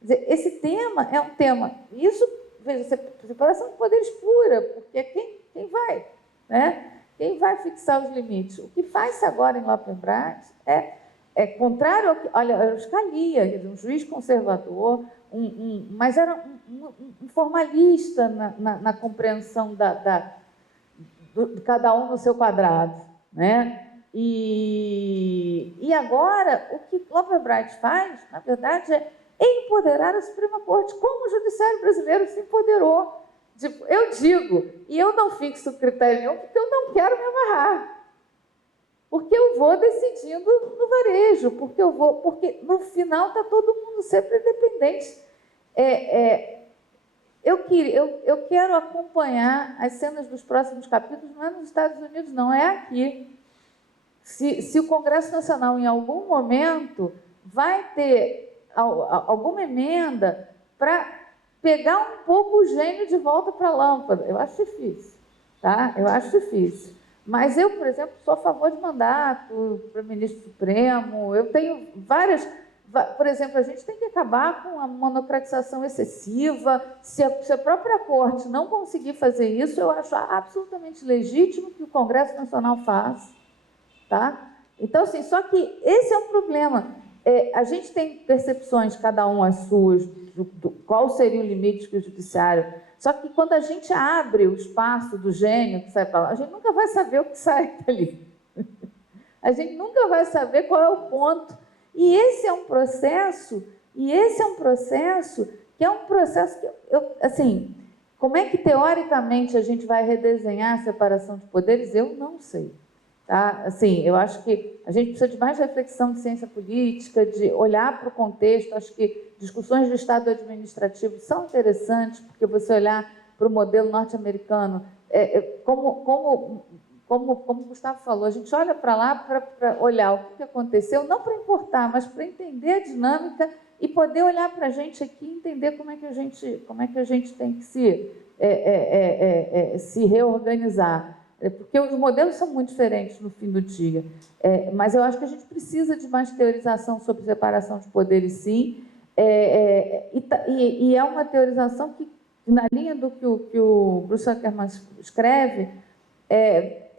Quer dizer, esse tema é um tema... Isso, veja, separação de poderes pura, porque quem vai, né? Quem vai fixar os limites? O que faz-se agora em Loper Bright é contrário ao que... Olha, era o Scalia, um juiz conservador, mas era um formalista na compreensão de cada um no seu quadrado, né? E agora, o que Loper Bright faz, na verdade, é empoderar a Suprema Corte, como o judiciário brasileiro se empoderou. Tipo, eu digo, e eu não fixo critério nenhum, porque eu não quero me amarrar. Porque eu vou decidindo no varejo, porque no final está todo mundo sempre independente. Eu quero acompanhar as cenas dos próximos capítulos, não é nos Estados Unidos, não, é aqui. Se o Congresso Nacional, em algum momento, vai ter alguma emenda para pegar um pouco o gênio de volta para a lâmpada. Eu acho difícil, tá? Eu acho difícil. Mas eu, por exemplo, sou a favor de mandato para ministro supremo. Eu tenho várias... Por exemplo, a gente tem que acabar com a monocratização excessiva. Se a própria corte não conseguir fazer isso, eu acho absolutamente legítimo que o Congresso Nacional faça. Tá? Então, assim, só que esse é um problema. A gente tem percepções, cada um as suas, qual seria o limite que o judiciário... Só que quando a gente abre o espaço do gênio que sai para lá, a gente nunca vai saber o que sai dali. A gente nunca vai saber qual é o ponto. E esse é um processo que assim, como é que teoricamente a gente vai redesenhar a separação de poderes? Eu não sei. Tá? Assim, eu acho que a gente precisa de mais reflexão de ciência política, de olhar para o contexto. Acho que discussões do Estado administrativo são interessantes, porque você olhar para o modelo norte-americano, como o Gustavo falou, a gente olha para lá para olhar o que aconteceu, não para importar, mas para entender a dinâmica e poder olhar para a gente aqui e entender como é que a gente tem que se reorganizar. Porque os modelos são muito diferentes no fim do dia. Mas eu acho que a gente precisa de mais teorização sobre separação de poderes, sim. E é uma teorização que, na linha do que o Bruce Zuckerman escreve,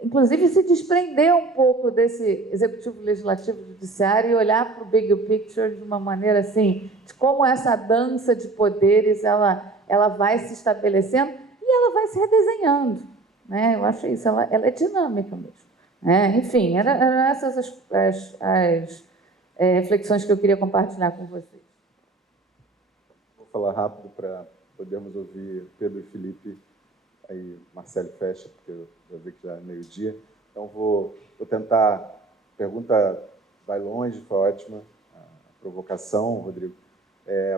inclusive se desprender um pouco desse executivo, legislativo, judiciário e olhar para o big picture de uma maneira assim, de como essa dança de poderes ela vai se estabelecendo e ela vai se redesenhando. Né? Eu acho isso, ela é dinâmica mesmo. Enfim, eram essas as reflexões que eu queria compartilhar com vocês. Vou falar rápido para podermos ouvir Pedro e Felipe, aí Marcelo fecha, porque eu já vi que já é meio-dia. Então, vou tentar... Pergunta vai longe, foi ótima a provocação, Rodrigo.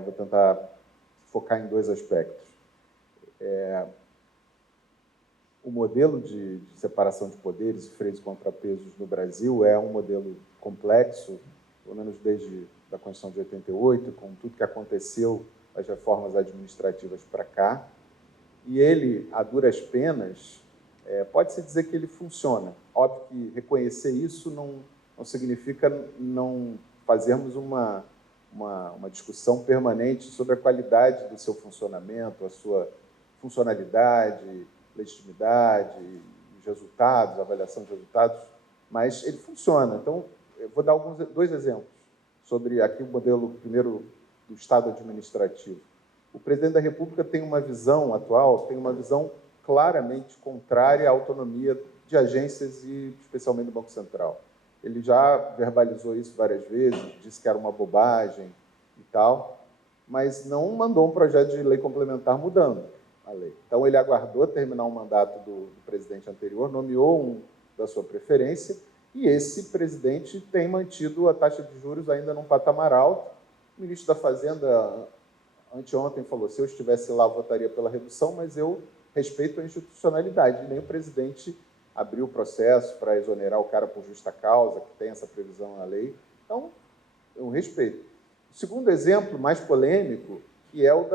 Vou tentar focar em dois aspectos. O modelo de separação de poderes e freios e contrapesos no Brasil é um modelo complexo, pelo menos desde a Constituição de 88, com tudo que aconteceu, as reformas administrativas para cá. E ele, a duras penas, pode-se dizer que ele funciona. Óbvio que reconhecer isso não significa não fazermos uma discussão permanente sobre a qualidade do seu funcionamento, a sua funcionalidade, legitimidade, os resultados, a avaliação de resultados, mas ele funciona. Então, eu vou dar dois exemplos sobre aqui o modelo, primeiro, do Estado administrativo. O presidente da República tem uma visão claramente contrária à autonomia de agências e especialmente do Banco Central. Ele já verbalizou isso várias vezes, disse que era uma bobagem e tal, mas não mandou um projeto de lei complementar mudando a lei. Então, ele aguardou terminar o mandato do presidente anterior, nomeou um da sua preferência, e esse presidente tem mantido a taxa de juros ainda num patamar alto. O ministro da Fazenda, anteontem, falou, se eu estivesse lá, eu votaria pela redução, mas eu respeito a institucionalidade. Nem o presidente abriu o processo para exonerar o cara por justa causa, que tem essa previsão na lei. Então, eu respeito. O segundo exemplo, mais polêmico, que é o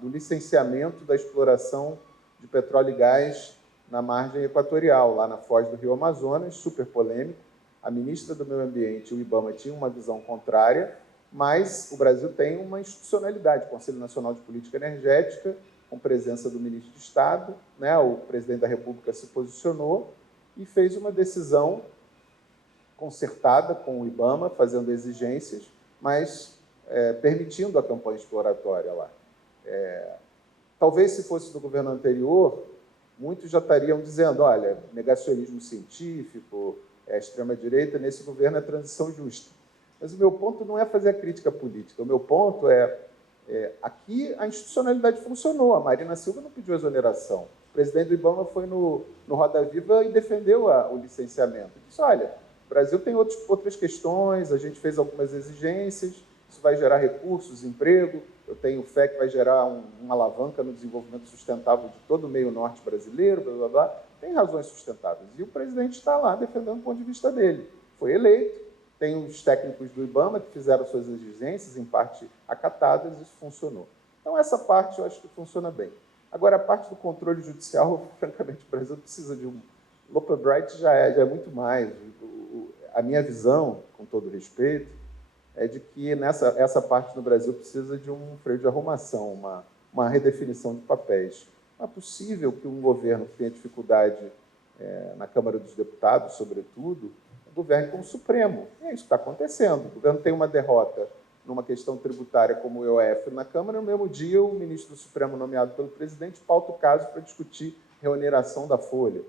do licenciamento da exploração de petróleo e gás na margem equatorial, lá na foz do Rio Amazonas, super polêmico. A ministra do Meio Ambiente e o IBAMA tinham uma visão contrária, mas o Brasil tem uma institucionalidade, o Conselho Nacional de Política Energética, com presença do ministro de Estado, né? O presidente da República se posicionou e fez uma decisão concertada com o IBAMA, fazendo exigências, mas permitindo a campanha exploratória lá. Talvez, se fosse do governo anterior, muitos já estariam dizendo, olha, negacionismo científico, a extrema-direita, nesse governo é transição justa. Mas o meu ponto não é fazer a crítica política, o meu ponto aqui a institucionalidade funcionou, a Marina Silva não pediu exoneração, o presidente do IBAMA foi no Roda Viva e defendeu o licenciamento. Disse, olha, o Brasil tem outras questões, a gente fez algumas exigências, isso vai gerar recursos, emprego, eu tenho fé que vai gerar uma alavanca no desenvolvimento sustentável de todo o meio norte brasileiro, blá, blá, blá. Tem razões sustentáveis. E o presidente está lá defendendo o ponto de vista dele. Foi eleito, Tem os técnicos do IBAMA que fizeram suas exigências, em parte acatadas, e isso funcionou. Então, essa parte eu acho que funciona bem. Agora, a parte do controle judicial, francamente, o Brasil precisa de um... Loper Bright já é muito mais. A minha visão, com todo respeito, é de que essa parte no Brasil precisa de um freio de arrumação, uma redefinição de papéis. Não é possível que um governo que tenha dificuldade na Câmara dos Deputados, sobretudo, governe como Supremo. E é isso que está acontecendo. O governo tem uma derrota numa questão tributária como o IOF na Câmara, no mesmo dia o ministro do Supremo nomeado pelo presidente pauta o caso para discutir reoneração da folha.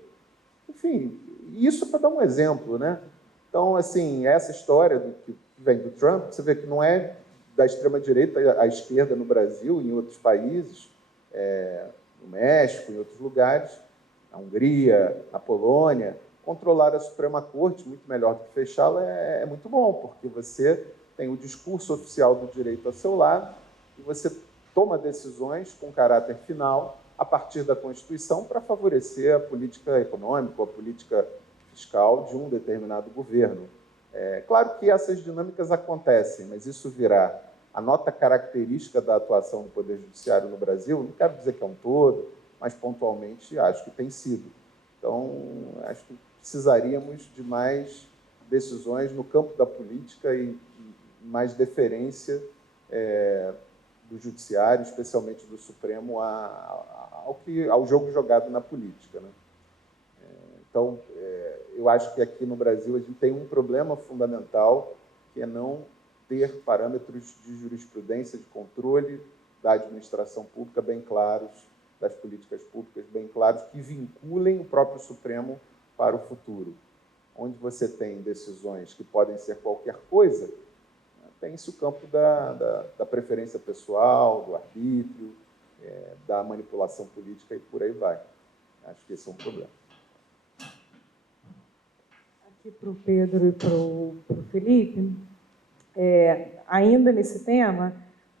Enfim, isso para dar um exemplo, né? Então, assim, essa história que vem do Trump, você vê que não é da extrema-direita à esquerda no Brasil, em outros países, no México, em outros lugares, na Hungria, na Polônia, controlar a Suprema Corte, muito melhor do que fechá-la, é muito bom, porque você tem o discurso oficial do direito ao seu lado e você toma decisões com caráter final a partir da Constituição para favorecer a política econômica, a política fiscal de um determinado governo. Claro que essas dinâmicas acontecem, mas isso virá a nota característica da atuação do Poder Judiciário no Brasil, não quero dizer que é um todo, mas pontualmente acho que tem sido. Então, acho que precisaríamos de mais decisões no campo da política e mais deferência do Judiciário, especialmente do Supremo, ao jogo jogado na política, né? Então, eu acho que aqui no Brasil a gente tem um problema fundamental, que é não ter parâmetros de jurisprudência, de controle da administração pública bem claros, das políticas públicas bem claros, que vinculem o próprio Supremo para o futuro. Onde você tem decisões que podem ser qualquer coisa, tem-se o campo da preferência pessoal, do arbítrio, da manipulação política e por aí vai. Acho que esse é um problema. Aqui para o Pedro e para o Felipe, ainda nesse tema,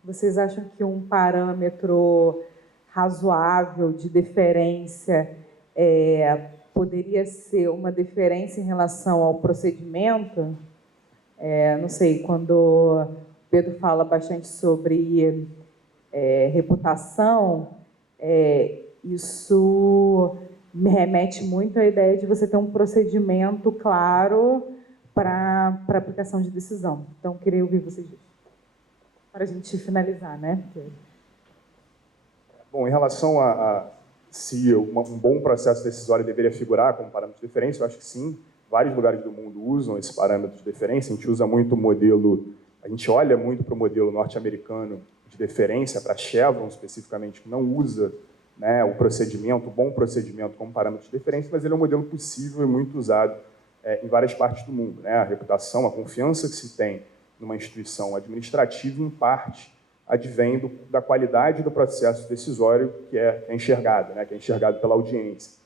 vocês acham que um parâmetro razoável de deferência poderia ser uma deferência em relação ao procedimento? Não sei, quando o Pedro fala bastante sobre reputação, isso me remete muito à ideia de você ter um procedimento claro para aplicação de decisão. Então, queria ouvir vocês para a gente finalizar, né? Bom, em relação a se um bom processo decisório deveria figurar como parâmetro de deferência, eu acho que sim. Vários lugares do mundo usam esse parâmetro de deferência. A gente usa muito o modelo, a gente olha muito para o modelo norte-americano de deferência, para Chevron especificamente, que não usa, né, o procedimento, o bom procedimento como parâmetro de deferência, mas ele é um modelo possível e muito usado em várias partes do mundo, né? A reputação, a confiança que se tem numa instituição administrativa, em parte, advém da qualidade do processo decisório que é enxergado, né, que é enxergado pela audiência.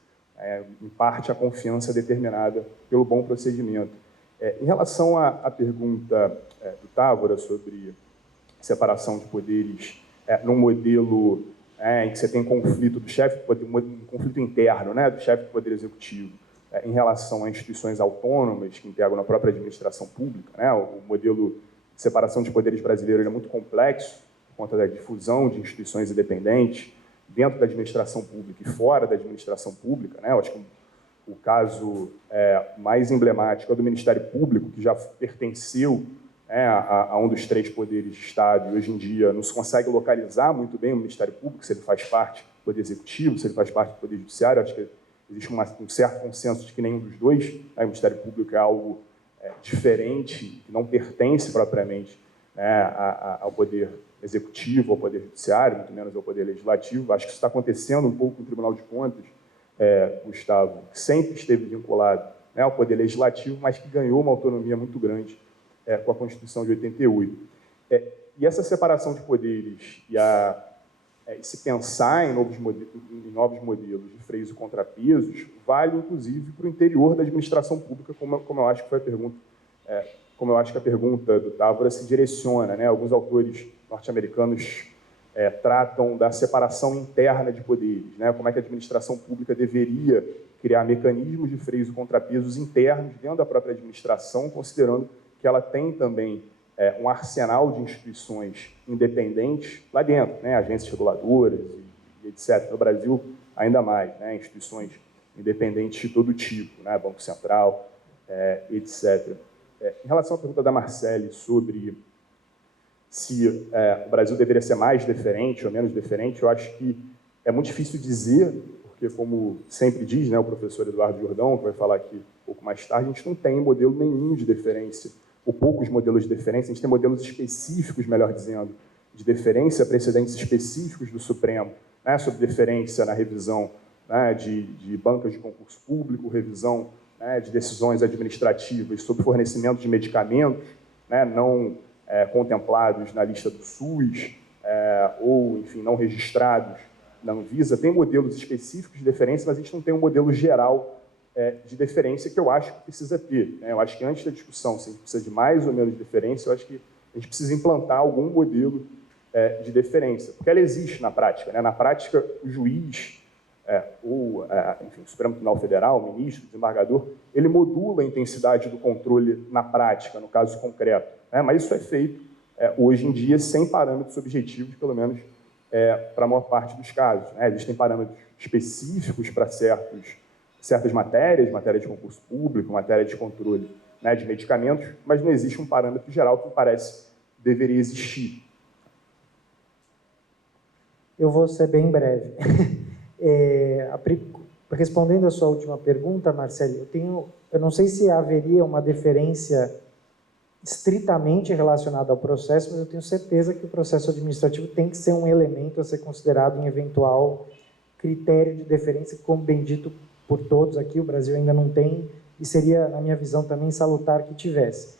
Em parte, a confiança é determinada pelo bom procedimento. Em relação à pergunta do Távora sobre separação de poderes num modelo em que você tem conflito do chefe, um conflito interno, né, do chefe do Poder Executivo em relação a instituições autônomas que integram a própria administração pública, né, o modelo de separação de poderes brasileiro é muito complexo, por conta da difusão de instituições independentes dentro da administração pública e fora da administração pública, né? Eu acho que o caso mais emblemático é do Ministério Público, que já pertenceu a um dos três poderes de Estado, e hoje em dia não se consegue localizar muito bem o Ministério Público, se ele faz parte do Poder Executivo, se ele faz parte do Poder Judiciário. Acho que existe um certo consenso de que nenhum dos dois, né? O Ministério Público é algo diferente, que não pertence propriamente, né, ao Poder Executivo, ao Poder Judiciário, muito menos ao Poder Legislativo. Acho que isso está acontecendo um pouco no Tribunal de Contas, Gustavo, que sempre esteve vinculado, né, ao Poder Legislativo, mas que ganhou uma autonomia muito grande com a Constituição de 88. E essa separação de poderes e se pensar em novos modelos de freios e contrapesos vale, inclusive, para o interior da administração pública, como eu acho que foi a pergunta, como eu acho que a pergunta do Távora se direciona, né? Alguns autores norte-americanos tratam da separação interna de poderes, né? Como é que a administração pública deveria criar mecanismos de freios e contrapesos internos dentro da própria administração, considerando que ela tem também um arsenal de instituições independentes lá dentro, né? Agências reguladoras e etc. No Brasil, ainda mais, né? Instituições independentes de todo tipo, né? Banco Central, etc. Em relação à pergunta da Marcele sobre se o Brasil deveria ser mais deferente ou menos deferente, eu acho que é muito difícil dizer, porque, como sempre diz, né, o professor Eduardo Jordão, que vai falar aqui um pouco mais tarde, a gente não tem modelo nenhum de deferência, ou poucos modelos de deferência, a gente tem modelos específicos, melhor dizendo, de deferência, precedentes específicos do Supremo, né, sobre deferência na revisão, né, de bancas de concurso público, revisão, né, de decisões administrativas sobre fornecimento de medicamentos, né, não contemplados na lista do SUS, ou, enfim, não registrados na Anvisa. Tem modelos específicos de deferência, mas a gente não tem um modelo geral de deferência que eu acho que precisa ter, né? Eu acho que antes da discussão se a gente precisa de mais ou menos deferência, eu acho que a gente precisa implantar algum modelo de deferência, porque ela existe na prática, né? Na prática, o juiz, enfim, o Supremo Tribunal Federal, o ministro, o desembargador, ele modula a intensidade do controle na prática, no caso concreto, né? Mas isso é feito hoje em dia sem parâmetros objetivos, pelo menos para a maior parte dos casos, né? Existem parâmetros específicos para certas matérias, matéria de concurso público, matéria de controle, né, de medicamentos, mas não existe um parâmetro geral que parece deveria existir. Eu vou ser bem breve. Respondendo a sua última pergunta, Marcelo, eu não sei se haveria uma deferência estritamente relacionada ao processo, mas eu tenho certeza que o processo administrativo tem que ser um elemento a ser considerado em eventual critério de deferência, como bem dito por todos aqui, o Brasil ainda não tem, e seria, na minha visão, também salutar que tivesse.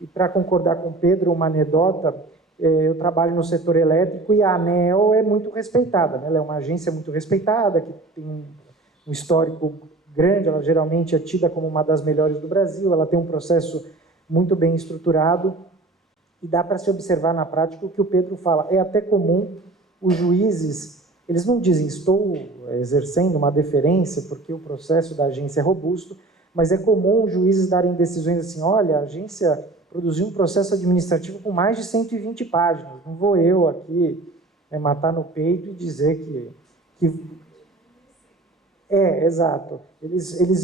E para concordar com o Pedro, uma anedota, eu trabalho no setor elétrico e a ANEEL é muito respeitada, né? Ela é uma agência muito respeitada, que tem um histórico grande, ela geralmente é tida como uma das melhores do Brasil, ela tem um processo muito bem estruturado, e dá para se observar na prática o que o Pedro fala. É até comum os juízes, eles não dizem estou exercendo uma deferência porque o processo da agência é robusto, mas é comum os juízes darem decisões assim, olha, a agência produziu um processo administrativo com mais de 120 páginas, não vou eu aqui matar no peito e dizer que... exato.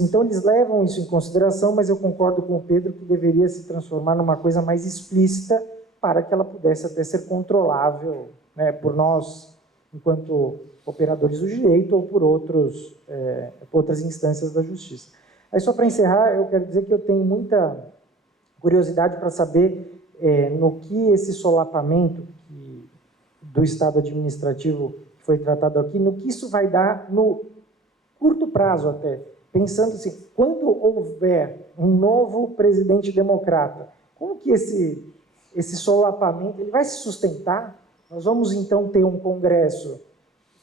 Então, eles levam isso em consideração, mas eu concordo com o Pedro que deveria se transformar numa coisa mais explícita para que ela pudesse até ser controlável, né, por nós, enquanto operadores do direito, ou por outras instâncias da justiça. Aí, só para encerrar, eu quero dizer que eu tenho muita curiosidade para saber no que esse solapamento do Estado administrativo que foi tratado aqui, no que isso vai dar no curto prazo até, pensando assim, quando houver um novo presidente democrata, como que esse solapamento ele vai se sustentar? Nós vamos então ter um Congresso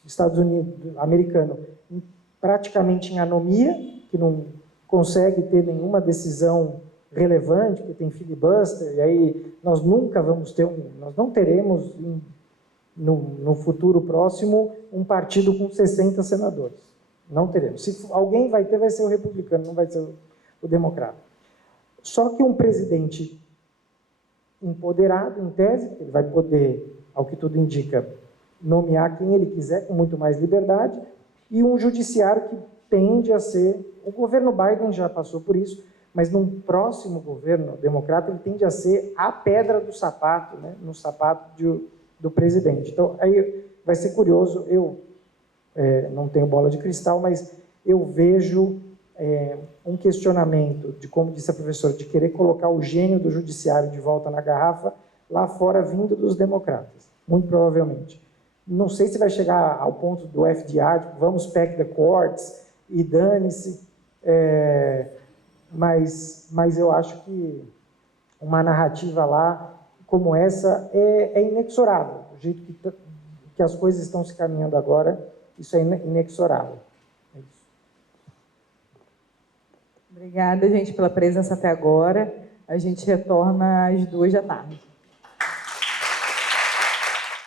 dos Estados Unidos americano praticamente em anomia, que não consegue ter nenhuma decisão relevante, porque tem filibuster, e aí nós nunca vamos ter nós não teremos no futuro próximo um partido com 60 senadores. Não teremos. Se alguém vai ter, vai ser o republicano, não vai ser o democrata. Só que um presidente empoderado, em tese, ele vai poder, ao que tudo indica, nomear quem ele quiser, com muito mais liberdade, e um judiciário que tende a ser... O governo Biden já passou por isso, mas num próximo governo democrata, ele tende a ser a pedra do sapato, né, no sapato do presidente. Então, aí vai ser curioso, eu não tenho bola de cristal, mas eu vejo um questionamento de, como disse a professora, de querer colocar o gênio do judiciário de volta na garrafa, lá fora vindo dos democratas, muito provavelmente. Não sei se vai chegar ao ponto do FDR, tipo, vamos pack the courts e dane-se, mas eu acho que uma narrativa lá como essa é inexorável. Do jeito que as coisas estão se caminhando agora, isso é inexorável. É isso. Obrigada, gente, pela presença até agora. A gente retorna às 14h.